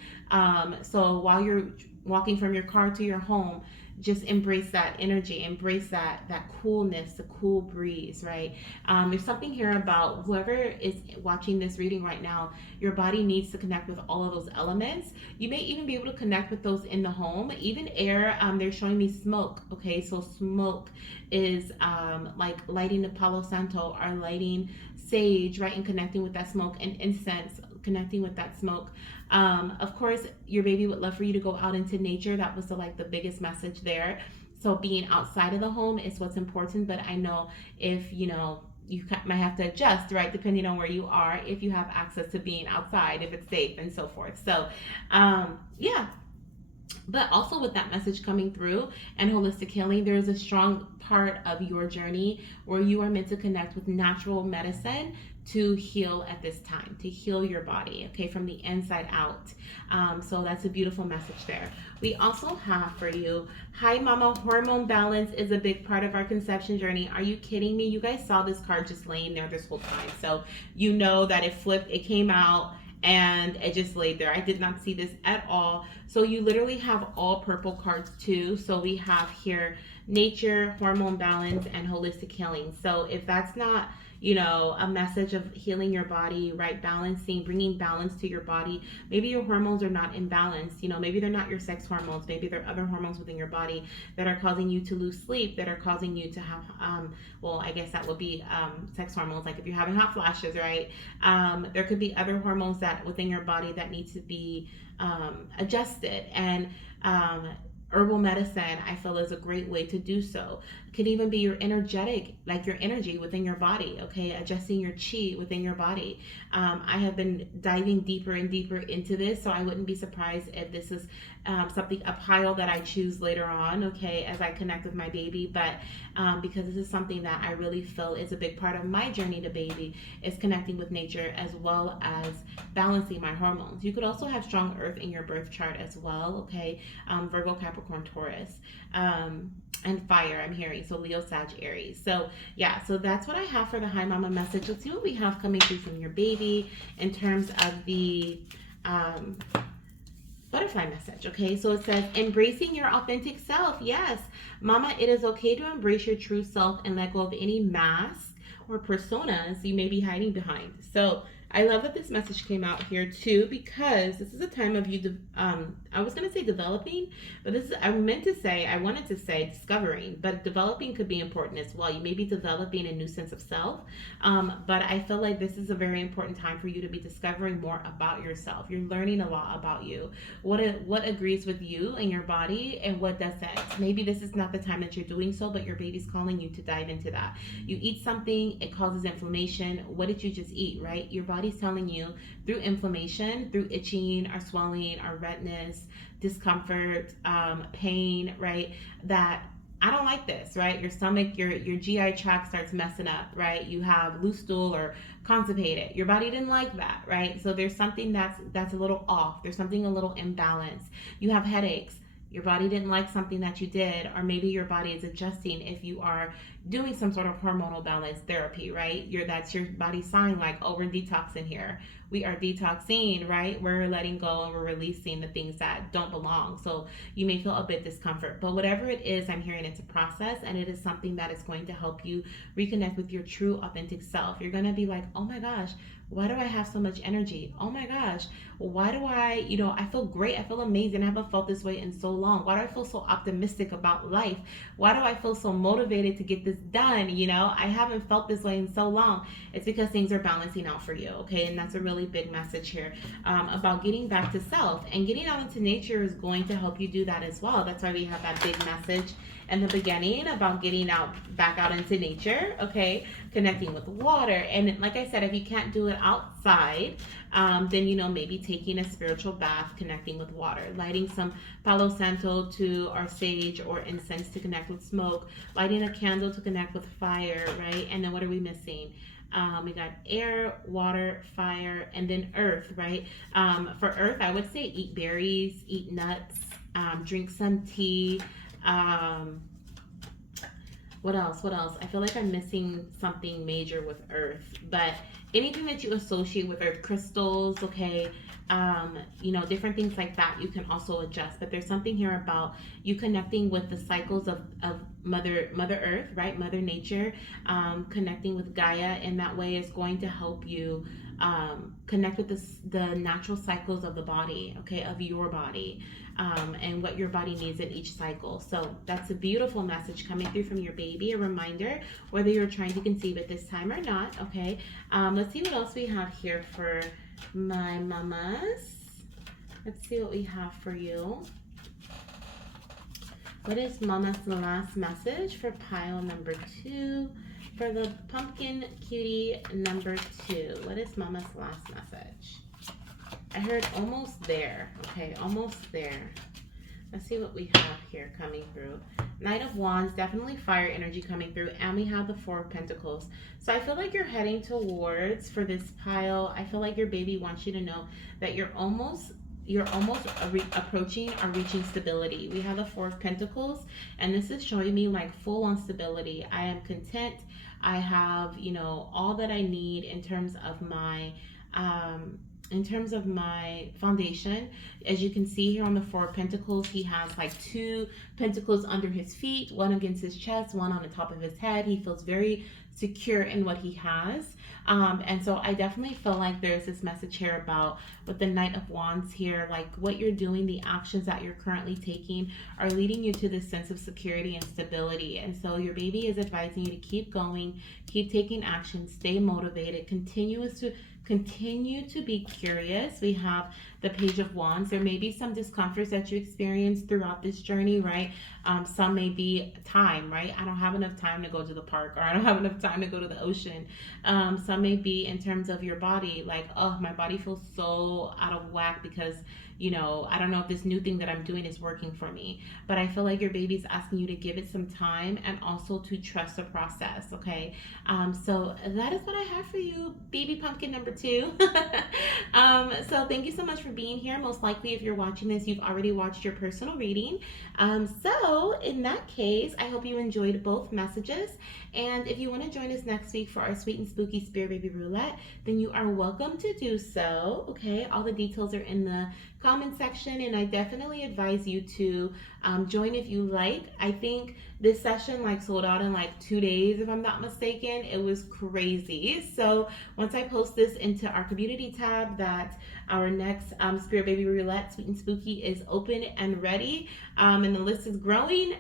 So while you're walking from your car to your home, just embrace that energy, embrace that coolness, the cool breeze, right? There's something here about whoever is watching this reading right now. Your body needs to connect with all of those elements. You may even be able to connect with those in the home, even air. They're showing me smoke. Okay, so smoke is like lighting the Palo Santo or lighting sage, right, and connecting with that smoke, and incense, connecting with that smoke. Of course, your baby would love for you to go out into nature. That was the biggest message there. So being outside of the home is what's important. But I know if you might have to adjust, right, depending on where you are, if you have access to being outside, if it's safe, and so forth. So, yeah. But also with that message coming through and holistic healing, there's a strong part of your journey where you are meant to connect with natural medicine to heal at this time, to heal your body, okay, from the inside out. So that's a beautiful message there. We also have for you, hi mama, hormone balance is a big part of our conception journey. Are you kidding me? You guys saw this card just laying there this whole time. So you know that it flipped, it came out, and it just laid there. I did not see this at all. So you literally have all purple cards too. So we have here nature, hormone balance, and holistic healing. So if that's not a message of healing your body, right? Balancing, bringing balance to your body. Maybe your hormones are not in balance. Maybe they're not your sex hormones. Maybe there are other hormones within your body that are causing you to lose sleep, that are causing you to have, well, I guess that would be sex hormones. Like if you're having hot flashes, right? There could be other hormones that within your body that need to be adjusted. And herbal medicine, I feel, is a great way to do so. It could even be your energetic, like your energy within your body, okay? Adjusting your chi within your body. I have been diving deeper and deeper into this, so I wouldn't be surprised if this is something, a pile that I choose later on, okay, as I connect with my baby. But because this is something that I really feel is a big part of my journey to baby, is connecting with nature as well as balancing my hormones. You could also have strong earth in your birth chart as well, okay? Virgo, Capricorn, Taurus, and fire, I'm hearing. So Leo, Sag, Aries. So yeah, so that's what I have for the Hi Mama message. Let's see what we have coming through from your baby in terms of the butterfly message. Okay, so it says embracing your authentic self. Yes, mama, it is okay to embrace your true self and let go of any masks or personas you may be hiding behind. So I love that this message came out here too, because this is a time of you, I was going to say developing, but I wanted to say discovering, but developing could be important as well. You may be developing a new sense of self, but I feel like this is a very important time for you to be discovering more about yourself. You're learning a lot about you. What agrees with you and your body, and what doesn't. Maybe this is not the time that you're doing so, but your baby's calling you to dive into that. You eat something, it causes inflammation. What did you just eat, right? Your body's telling you through inflammation, through itching or swelling or redness, discomfort, pain, right, that I don't like this, right? Your stomach, your GI tract starts messing up, right? You have loose stool or constipated. Your body didn't like that, right? So there's something that's a little off. There's something a little imbalanced. You have headaches. Your body didn't like something that you did, or maybe your body is adjusting if you are doing some sort of hormonal balance therapy, right? That's your body sign like, oh, we're detoxing here. We are detoxing, right? We're letting go and we're releasing the things that don't belong. So you may feel a bit discomfort, but whatever it is, I'm hearing it's a process, and it is something that is going to help you reconnect with your true authentic self. You're going to be like, oh my gosh, why do I have so much energy? Oh my gosh, why do I feel great. I feel amazing. I haven't felt this way in so long. Why do I feel so optimistic about life? Why do I feel so motivated to get this done? I haven't felt this way in so long. It's because things are balancing out for you, okay? And that's a really big message here about getting back to self. And getting out into nature is going to help you do that as well. That's why we have that big message in the beginning about getting back out into nature, okay? Connecting with water. And like I said, if you can't do it outside, then maybe taking a spiritual bath, connecting with water, lighting some Palo Santo or sage or incense to connect with smoke, lighting a candle to connect with fire, right? And then what are we missing? We got air, water, fire, and then earth, right? For earth, I would say eat berries, eat nuts, drink some tea. What else? I feel like I'm missing something major with earth, but anything that you associate with earth, crystals, okay, you know, different things like that you can also adjust. But there's something here about you connecting with the cycles of mother Earth, right? Mother Nature. Connecting with Gaia in that way is going to help you connect with the natural cycles of the body, okay, of your body, and what your body needs in each cycle. So that's a beautiful message coming through from your baby, a reminder whether you're trying to conceive at this time or not, okay. Let's see what else we have here for my mamas. Let's see what we have for you. What is mama's last message for pile number 2? For the pumpkin cutie number 2, what is mama's last message? I heard almost there. Okay, almost there. Let's see what we have here coming through. Knight of Wands, definitely fire energy coming through. And we have the Four of Pentacles. So I feel like you're heading towards, for this pile, I feel like your baby wants you to know that you're almost approaching or reaching stability. We have the Four of Pentacles, and this is showing me like full on stability. I am content. I have, you know, all that I need in terms of my foundation. As you can see here on the Four of Pentacles, he has like 2 pentacles under his feet, one against his chest, one on the top of his head. He feels very secure in what he has. And so I definitely feel like there's this message here about, with the Knight of Wands here, like what you're doing, the actions that you're currently taking are leading you to this sense of security and stability. And so your baby is advising you to keep going, keep taking action, stay motivated, continue to be curious. We have the Page of Wands. There may be some discomforts that you experience throughout this journey, right? Some may be time, right? I don't have enough time to go to the park, or I don't have enough time to go to the ocean. Some may be in terms of your body, like, oh, my body feels so out of whack because, you know, I don't know if this new thing that I'm doing is working for me. But I feel like your baby's asking you to give it some time and also to trust the process, okay? So that is what I have for you, baby pumpkin number 2. So thank you so much for being here. Most likely, if you're watching this, you've already watched your personal reading. So in that case, I hope you enjoyed both messages. And if you want to join us next week for our sweet and spooky Spirit Baby Roulette, then you are welcome to do so, okay? All the details are in the comment section, and I definitely advise you to join if you like. I think this session like sold out in like 2 days, if I'm not mistaken. It was crazy. So once I post this into our community tab, that our next Spirit Baby Roulette Sweet and Spooky is open and ready, and the list is growing,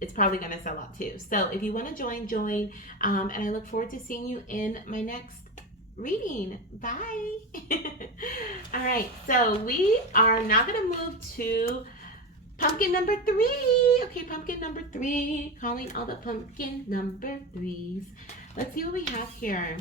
it's probably going to sell out too. So if you want to join, and I look forward to seeing you in my next reading. Bye. All right, so we are now going to move to pumpkin number 3. Okay, pumpkin number 3. Calling all the pumpkin number 3s. Let's see what we have here.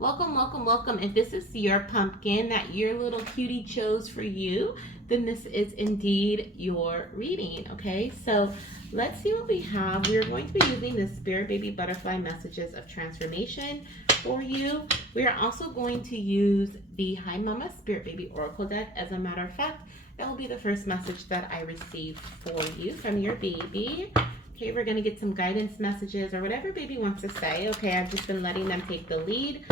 Welcome, welcome, welcome. If this is your pumpkin that your little cutie chose for you, then this is indeed your reading, okay? So let's see what we have. We're going to be using the Spirit Baby Butterfly Messages of Transformation for you. We are also going to use the Hi Mama Spirit Baby Oracle deck. As a matter of fact, that will be the first message that I receive for you from your baby. Okay, we're going to get some guidance messages or whatever baby wants to say. Okay, I've just been letting them take the lead.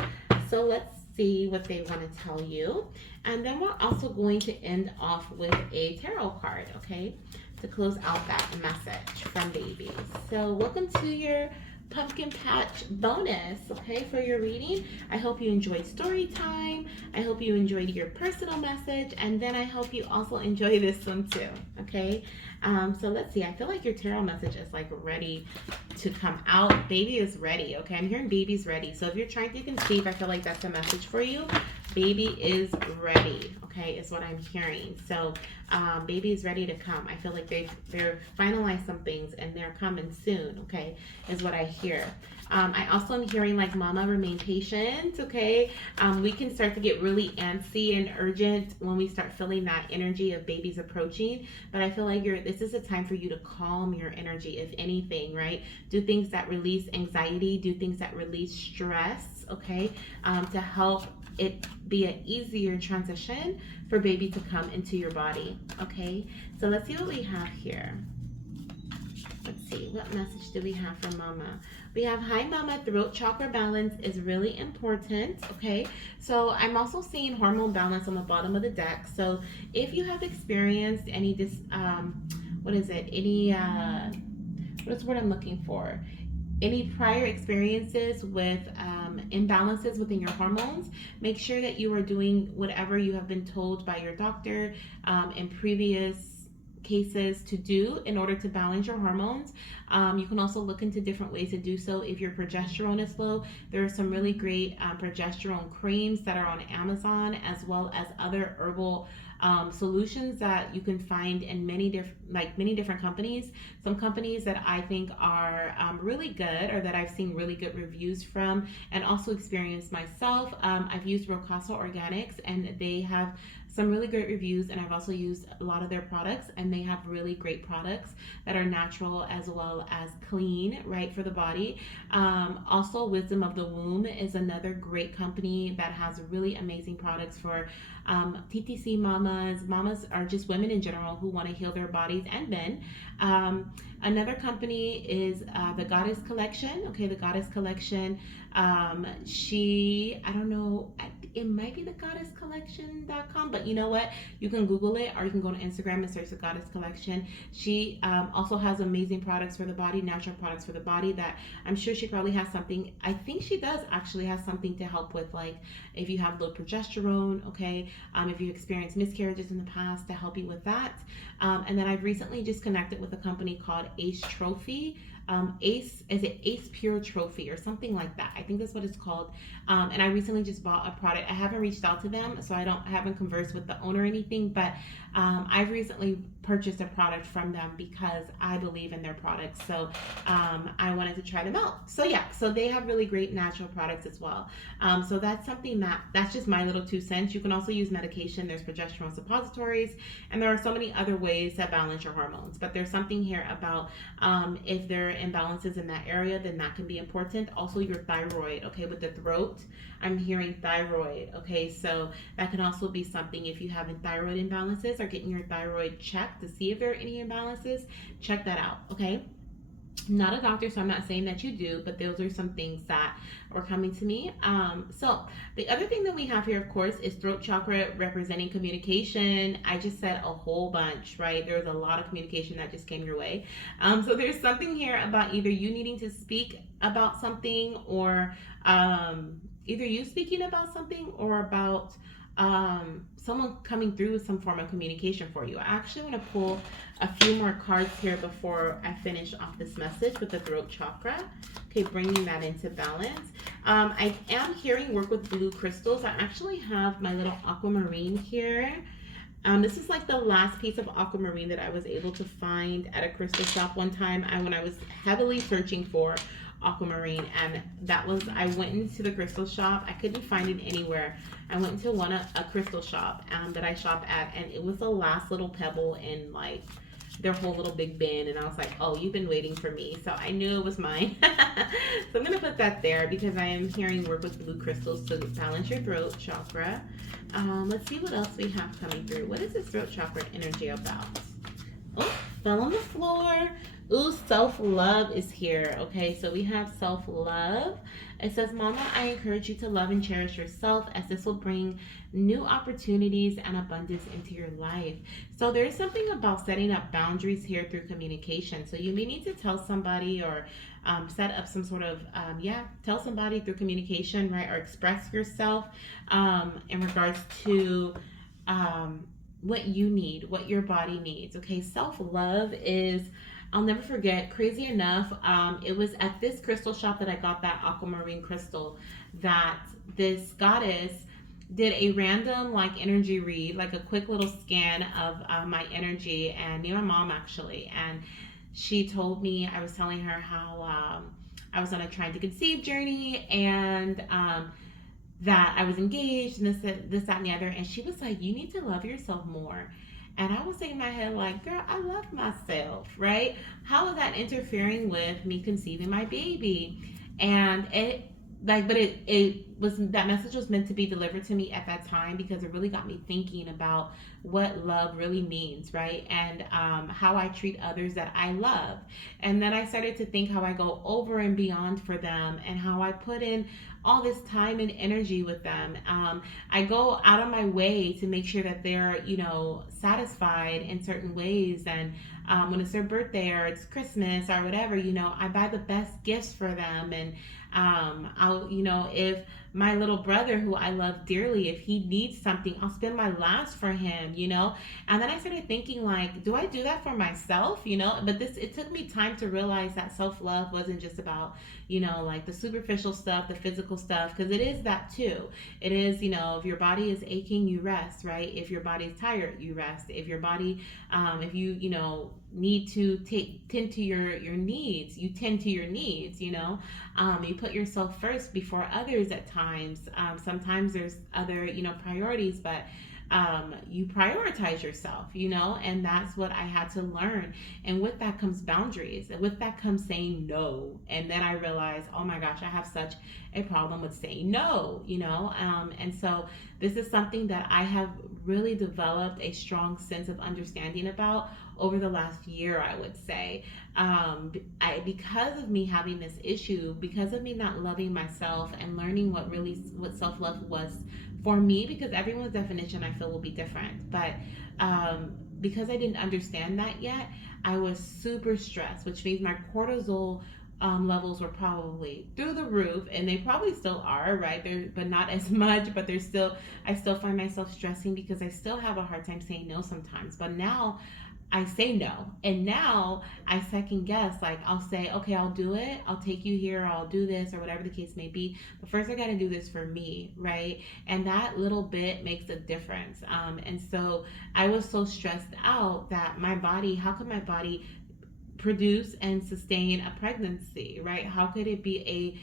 So let's see what they want to tell you. And then we're also going to end off with a tarot card, okay, to close out that message from babies. So welcome to your pumpkin patch bonus, okay, for your reading. I hope you enjoyed story time. I hope you enjoyed your personal message, and then I hope you also enjoy this one too, okay? So let's see. I feel like your tarot message is like ready to come out. Baby is ready, okay? I'm hearing baby's ready. So if you're trying to conceive, I feel like that's a message for you. Baby is ready, okay, is what I'm hearing. So baby is ready to come. I feel like they've finalized some things and they're coming soon, okay, is what I hear. I also am hearing like mama, remain patient, okay? We can start to get really antsy and urgent when we start feeling that energy of babies approaching, but I feel like this is a time for you to calm your energy, if anything, right? Do things that release anxiety, do things that release stress, okay, to help it be an easier transition for baby to come into your body, okay? So let's see what we have here. Let's see, what message do we have for Mama? We have, hi Mama, throat chakra balance is really important. Okay, so I'm also seeing hormone balance on the bottom of the deck. So if you have experienced any what is it? Any what's the word I'm looking for? Any prior experiences with imbalances within your hormones, make sure that you are doing whatever you have been told by your doctor in previous cases to do in order to balance your hormones. You can also look into different ways to do so. If your progesterone is low, there are some really great progesterone creams that are on Amazon, as well as other herbal solutions that you can find in many different companies. Some companies that I think are really good, or that I've seen really good reviews from and also experienced myself. I've used Rocasa Organics, and they have some really great reviews, and I've also used a lot of their products, and they have really great products that are natural as well as clean, right, for the body. Also, Wisdom of the Womb is another great company that has really amazing products for TTC mamas. Mamas are just women in general who want to heal their bodies, and men. Another company is the Goddess Collection. Okay, the Goddess Collection. I don't know, it might be the goddesscollection.com, but you know what? You can Google it, or you can go to Instagram and search the Goddess Collection. She also has amazing products for the body, natural products for the body, that I'm sure she probably has something. I think she does actually have something to help with, like, if you have low progesterone, okay, if you experienced miscarriages in the past, to help you with that. And then I've recently just connected with a company called Ace Trophy. Ace Pure Trophy or something like that. I think that's what it's called. And I recently just bought a product. I haven't reached out to them, so I haven't conversed with the owner or anything, but I've recently purchased a product from them because I believe in their products. So I wanted to try them out. So yeah, so they have really great natural products as well. So that's something that's just my little 2 cents. You can also use medication. There's progesterone suppositories, and there are so many other ways to balance your hormones. But there's something here about if there are imbalances in that area, then that can be important. Also, your thyroid, okay, with the throat, I'm hearing thyroid, okay, so that can also be something. If you have thyroid imbalances, or getting your thyroid checked to see if there are any imbalances, check that out, okay? Not a doctor, so I'm not saying that you do, but those are some things that are coming to me. So the other thing that we have here, of course, is throat chakra representing communication. I just said a whole bunch, right? There's a lot of communication that just came your way. So there's something here about either you needing to speak about something, or either you speaking about something, or about someone coming through with some form of communication for you. I actually want to pull a few more cards here before I finish off this message with the throat chakra. Okay, bringing that into balance. I am hearing work with blue crystals. I actually have my little aquamarine here. This is like the last piece of aquamarine that I was able to find at a crystal shop one time when I was heavily searching for aquamarine, and I went into the crystal shop. I couldn't find it anywhere. I went to a crystal shop that I shop at, and it was the last little pebble in like their whole little big bin, and I was like, oh, you've been waiting for me. So I knew it was mine. So I'm gonna put that there because I am hearing work with blue crystals to balance your throat chakra. Let's see what else we have coming through. What is this throat chakra energy about? Oh, fell on the floor. Ooh, self-love is here. Okay, so we have self-love. It says, Mama, I encourage you to love and cherish yourself, as this will bring new opportunities and abundance into your life. So there's something about setting up boundaries here through communication. So you may need to tell somebody, or set up some sort of, tell somebody through communication, right? Or express yourself in regards to what you need, what your body needs. Okay, self-love is, I'll never forget, crazy enough, it was at this crystal shop that I got that aquamarine crystal, that this goddess did a random like energy read, like a quick little scan of my energy, and me and my mom actually, and she told me, I was telling her how I was on a trying to conceive journey, and that I was engaged, and this, that, and the other, and she was like, you need to love yourself more. And I was thinking in my head, like, girl, I love myself, right? How is that interfering with me conceiving my baby? And it that message was meant to be delivered to me at that time, because it really got me thinking about what love really means, right? And how I treat others that I love. And then I started to think how I go over and beyond for them, and how I put in all this time and energy with them. I go out of my way to make sure that they're, satisfied in certain ways. And when it's their birthday or it's Christmas or whatever, I buy the best gifts for them. And if my little brother, who I love dearly, if he needs something, I'll spend my last for him, And then I started thinking, like, do I do that for myself, But it took me time to realize that self love wasn't just about, like the superficial stuff, the physical stuff, because it is that too. It is, if your body is aching, you rest, right? If your body's tired, you rest. If your body, if you, need to tend to your needs, you tend to your needs, you put yourself first before others at times. Sometimes there's other, priorities, but you prioritize yourself, and that's what I had to learn. And with that comes boundaries, and with that comes saying no. And then I realized, oh my gosh, I have such a problem with saying no, and so this is something that I have really developed a strong sense of understanding about over the last year, I would say. Because of me having this issue, because of me not loving myself and learning what self-love was for me, because everyone's definition, I feel, will be different. But because I didn't understand that yet, I was super stressed, which means my cortisol levels were probably through the roof, and they probably still are, right? But not as much. But I still find myself stressing because I still have a hard time saying no sometimes. But now I say no. And now I second guess. Like, I'll say, okay, I'll do it. I'll take you here. Or I'll do this, or whatever the case may be. But first, I got to do this for me, right? And that little bit makes a difference. And so I was so stressed out that how could my body produce and sustain a pregnancy, right? How could it be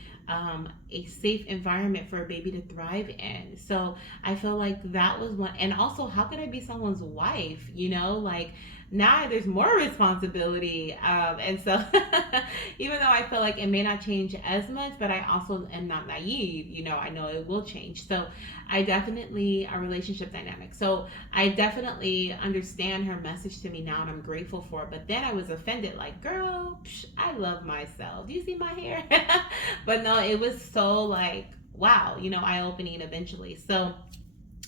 a safe environment for a baby to thrive in? So I feel like that was one. And also, how could I be someone's wife? Like, now there's more responsibility, and so even though I feel like it may not change as much, but I also am not naive. I know it will change. So I definitely, a relationship dynamic. So I definitely understand her message to me now, and I'm grateful for it. But then I was offended, like, girl, I love myself. Do you see my hair? But no, it was so like, wow, eye opening eventually. So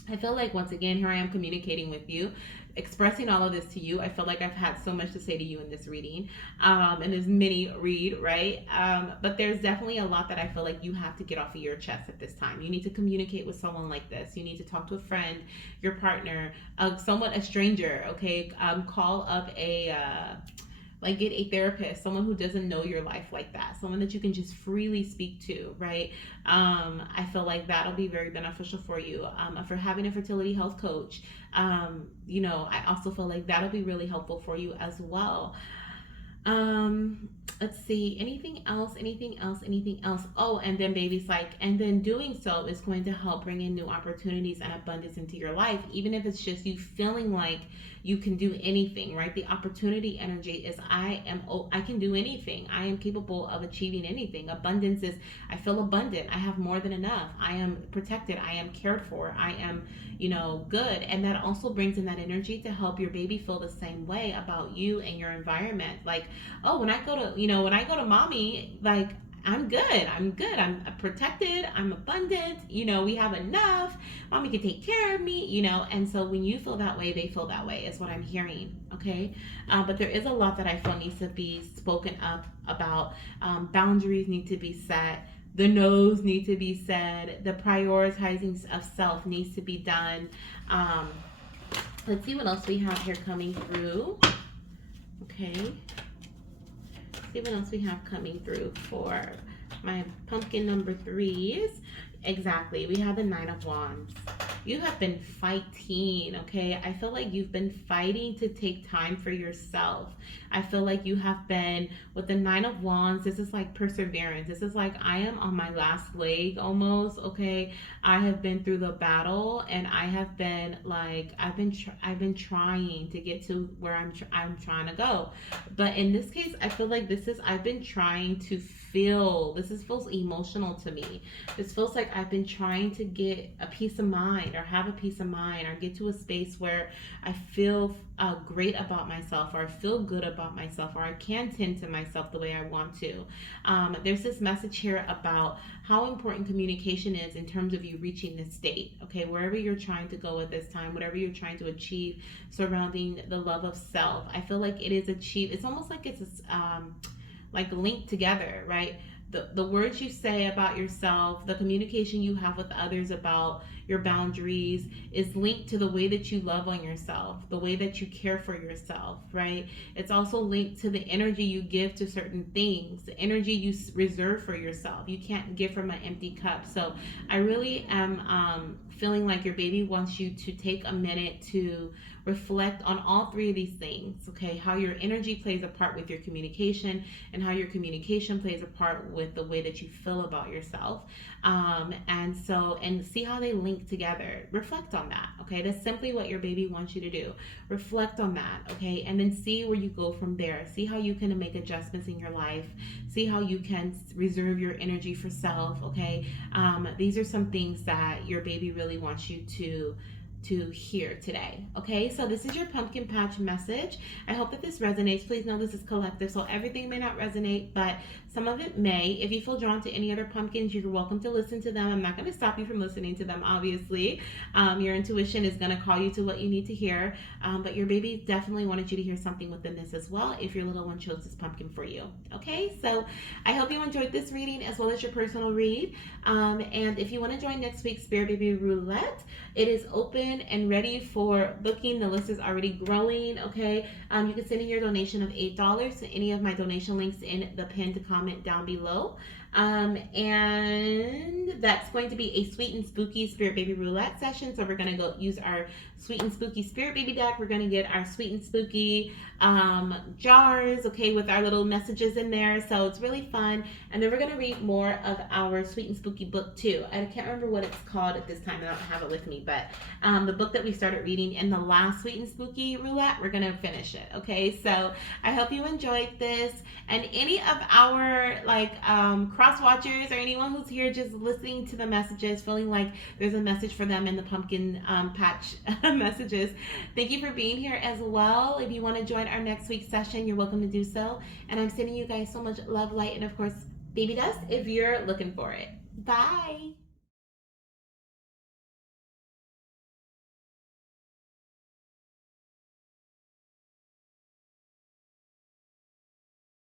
I feel like, once again, here I am communicating with you, expressing all of this to you. I feel like I've had so much to say to you in this reading, and this mini read, right? But there's definitely a lot that I feel like you have to get off of your chest at this time. You need to communicate with someone like this. You need to talk to a friend, your partner, a stranger, okay? Call up get a therapist, someone who doesn't know your life like that, someone that you can just freely speak to, right? I feel like that'll be very beneficial for you. For having a fertility health coach, I also feel like that'll be really helpful for you as well. Let's see, anything else. Oh, and then baby's like, and then doing so is going to help bring in new opportunities and abundance into your life, even if it's just you feeling like you can do anything, right? The opportunity energy is I can do anything. I am capable of achieving anything. Abundance is, I feel abundant. I have more than enough. I am protected. I am cared for. I am, good. And that also brings in that energy to help your baby feel the same way about you and your environment. Like, oh, when I go to mommy, like, I'm good. I'm protected. I'm abundant. We have enough. Mommy can take care of me, And so when you feel that way, they feel that way, is what I'm hearing. Okay. But there is a lot that I feel needs to be spoken up about. Boundaries need to be set. The no's need to be said. The prioritizing of self needs to be done. Let's see what else we have here coming through. Okay. See what else we have coming through for my pumpkin number 3s. Exactly. We have the 9 of Wands. You have been fighting, okay? I feel like you've been fighting to take time for yourself. I feel like you have been, with the 9 of Wands, this is like perseverance. This is like, I am on my last leg almost, okay? I have been through the battle, and I have been like, I've been trying to get to where I'm trying to go. But in this case, I feel like I've been trying to feels emotional to me. This feels like I've been trying to get a peace of mind, or have a peace of mind, or get to a space where I feel great about myself, or I feel good about myself, or I can tend to myself the way I want to. There's this message here about how important communication is in terms of you reaching this state. Okay, wherever you're trying to go at this time, whatever you're trying to achieve surrounding the love of self, I feel like it is achieved. It's almost like it's like linked together, right? The words you say about yourself, the communication you have with others about your boundaries is linked to the way that you love on yourself, the way that you care for yourself, right? It's also linked to the energy you give to certain things, the energy you reserve for yourself. You can't give from an empty cup. So I really am feeling like your baby wants you to take a minute to reflect on all three of these things. Okay, how your energy plays a part with your communication, and how your communication plays a part with the way that you feel about yourself. And see how they link together. Reflect on that. Okay, that's simply what your baby wants you to do. Reflect on that. Okay, and then see where you go from there. See how you can make adjustments in your life. See how you can reserve your energy for self. Okay, these are some things that your baby really wants you to hear today. Okay, so this is your pumpkin patch message. I hope that this resonates. Please know this is collective, so everything may not resonate, but some of it may. If you feel drawn to any other pumpkins, you're welcome to listen to them. I'm not going to stop you from listening to them, obviously. Your intuition is going to call you to what you need to hear, but your baby definitely wanted you to hear something within this as well if your little one chose this pumpkin for you. Okay, so I hope you enjoyed this reading as well as your personal read. And if you want to join next week's Spirit Baby Roulette, it is open and ready for booking. The list is already growing. Okay, you can send in your donation of $8 to any of my donation links in the pinned comment down below. And that's going to be a sweet and spooky Spirit Baby Roulette session. So we're going to go use our sweet and spooky Spirit Baby deck. We're going to get our sweet and spooky jars, okay, with our little messages in there. So it's really fun. And then we're going to read more of our sweet and spooky book too. I can't remember what it's called at this time. I don't have it with me, but the book that we started reading in the last sweet and spooky roulette, we're going to finish it. Okay, so I hope you enjoyed this. And any of our cross watchers, or anyone who's here just listening to the messages, feeling like there's a message for them in the pumpkin patch messages, thank you for being here as well. If you want to join our next week's session, you're welcome to do so. And I'm sending you guys so much love, light, and of course baby dust if you're looking for it. Bye.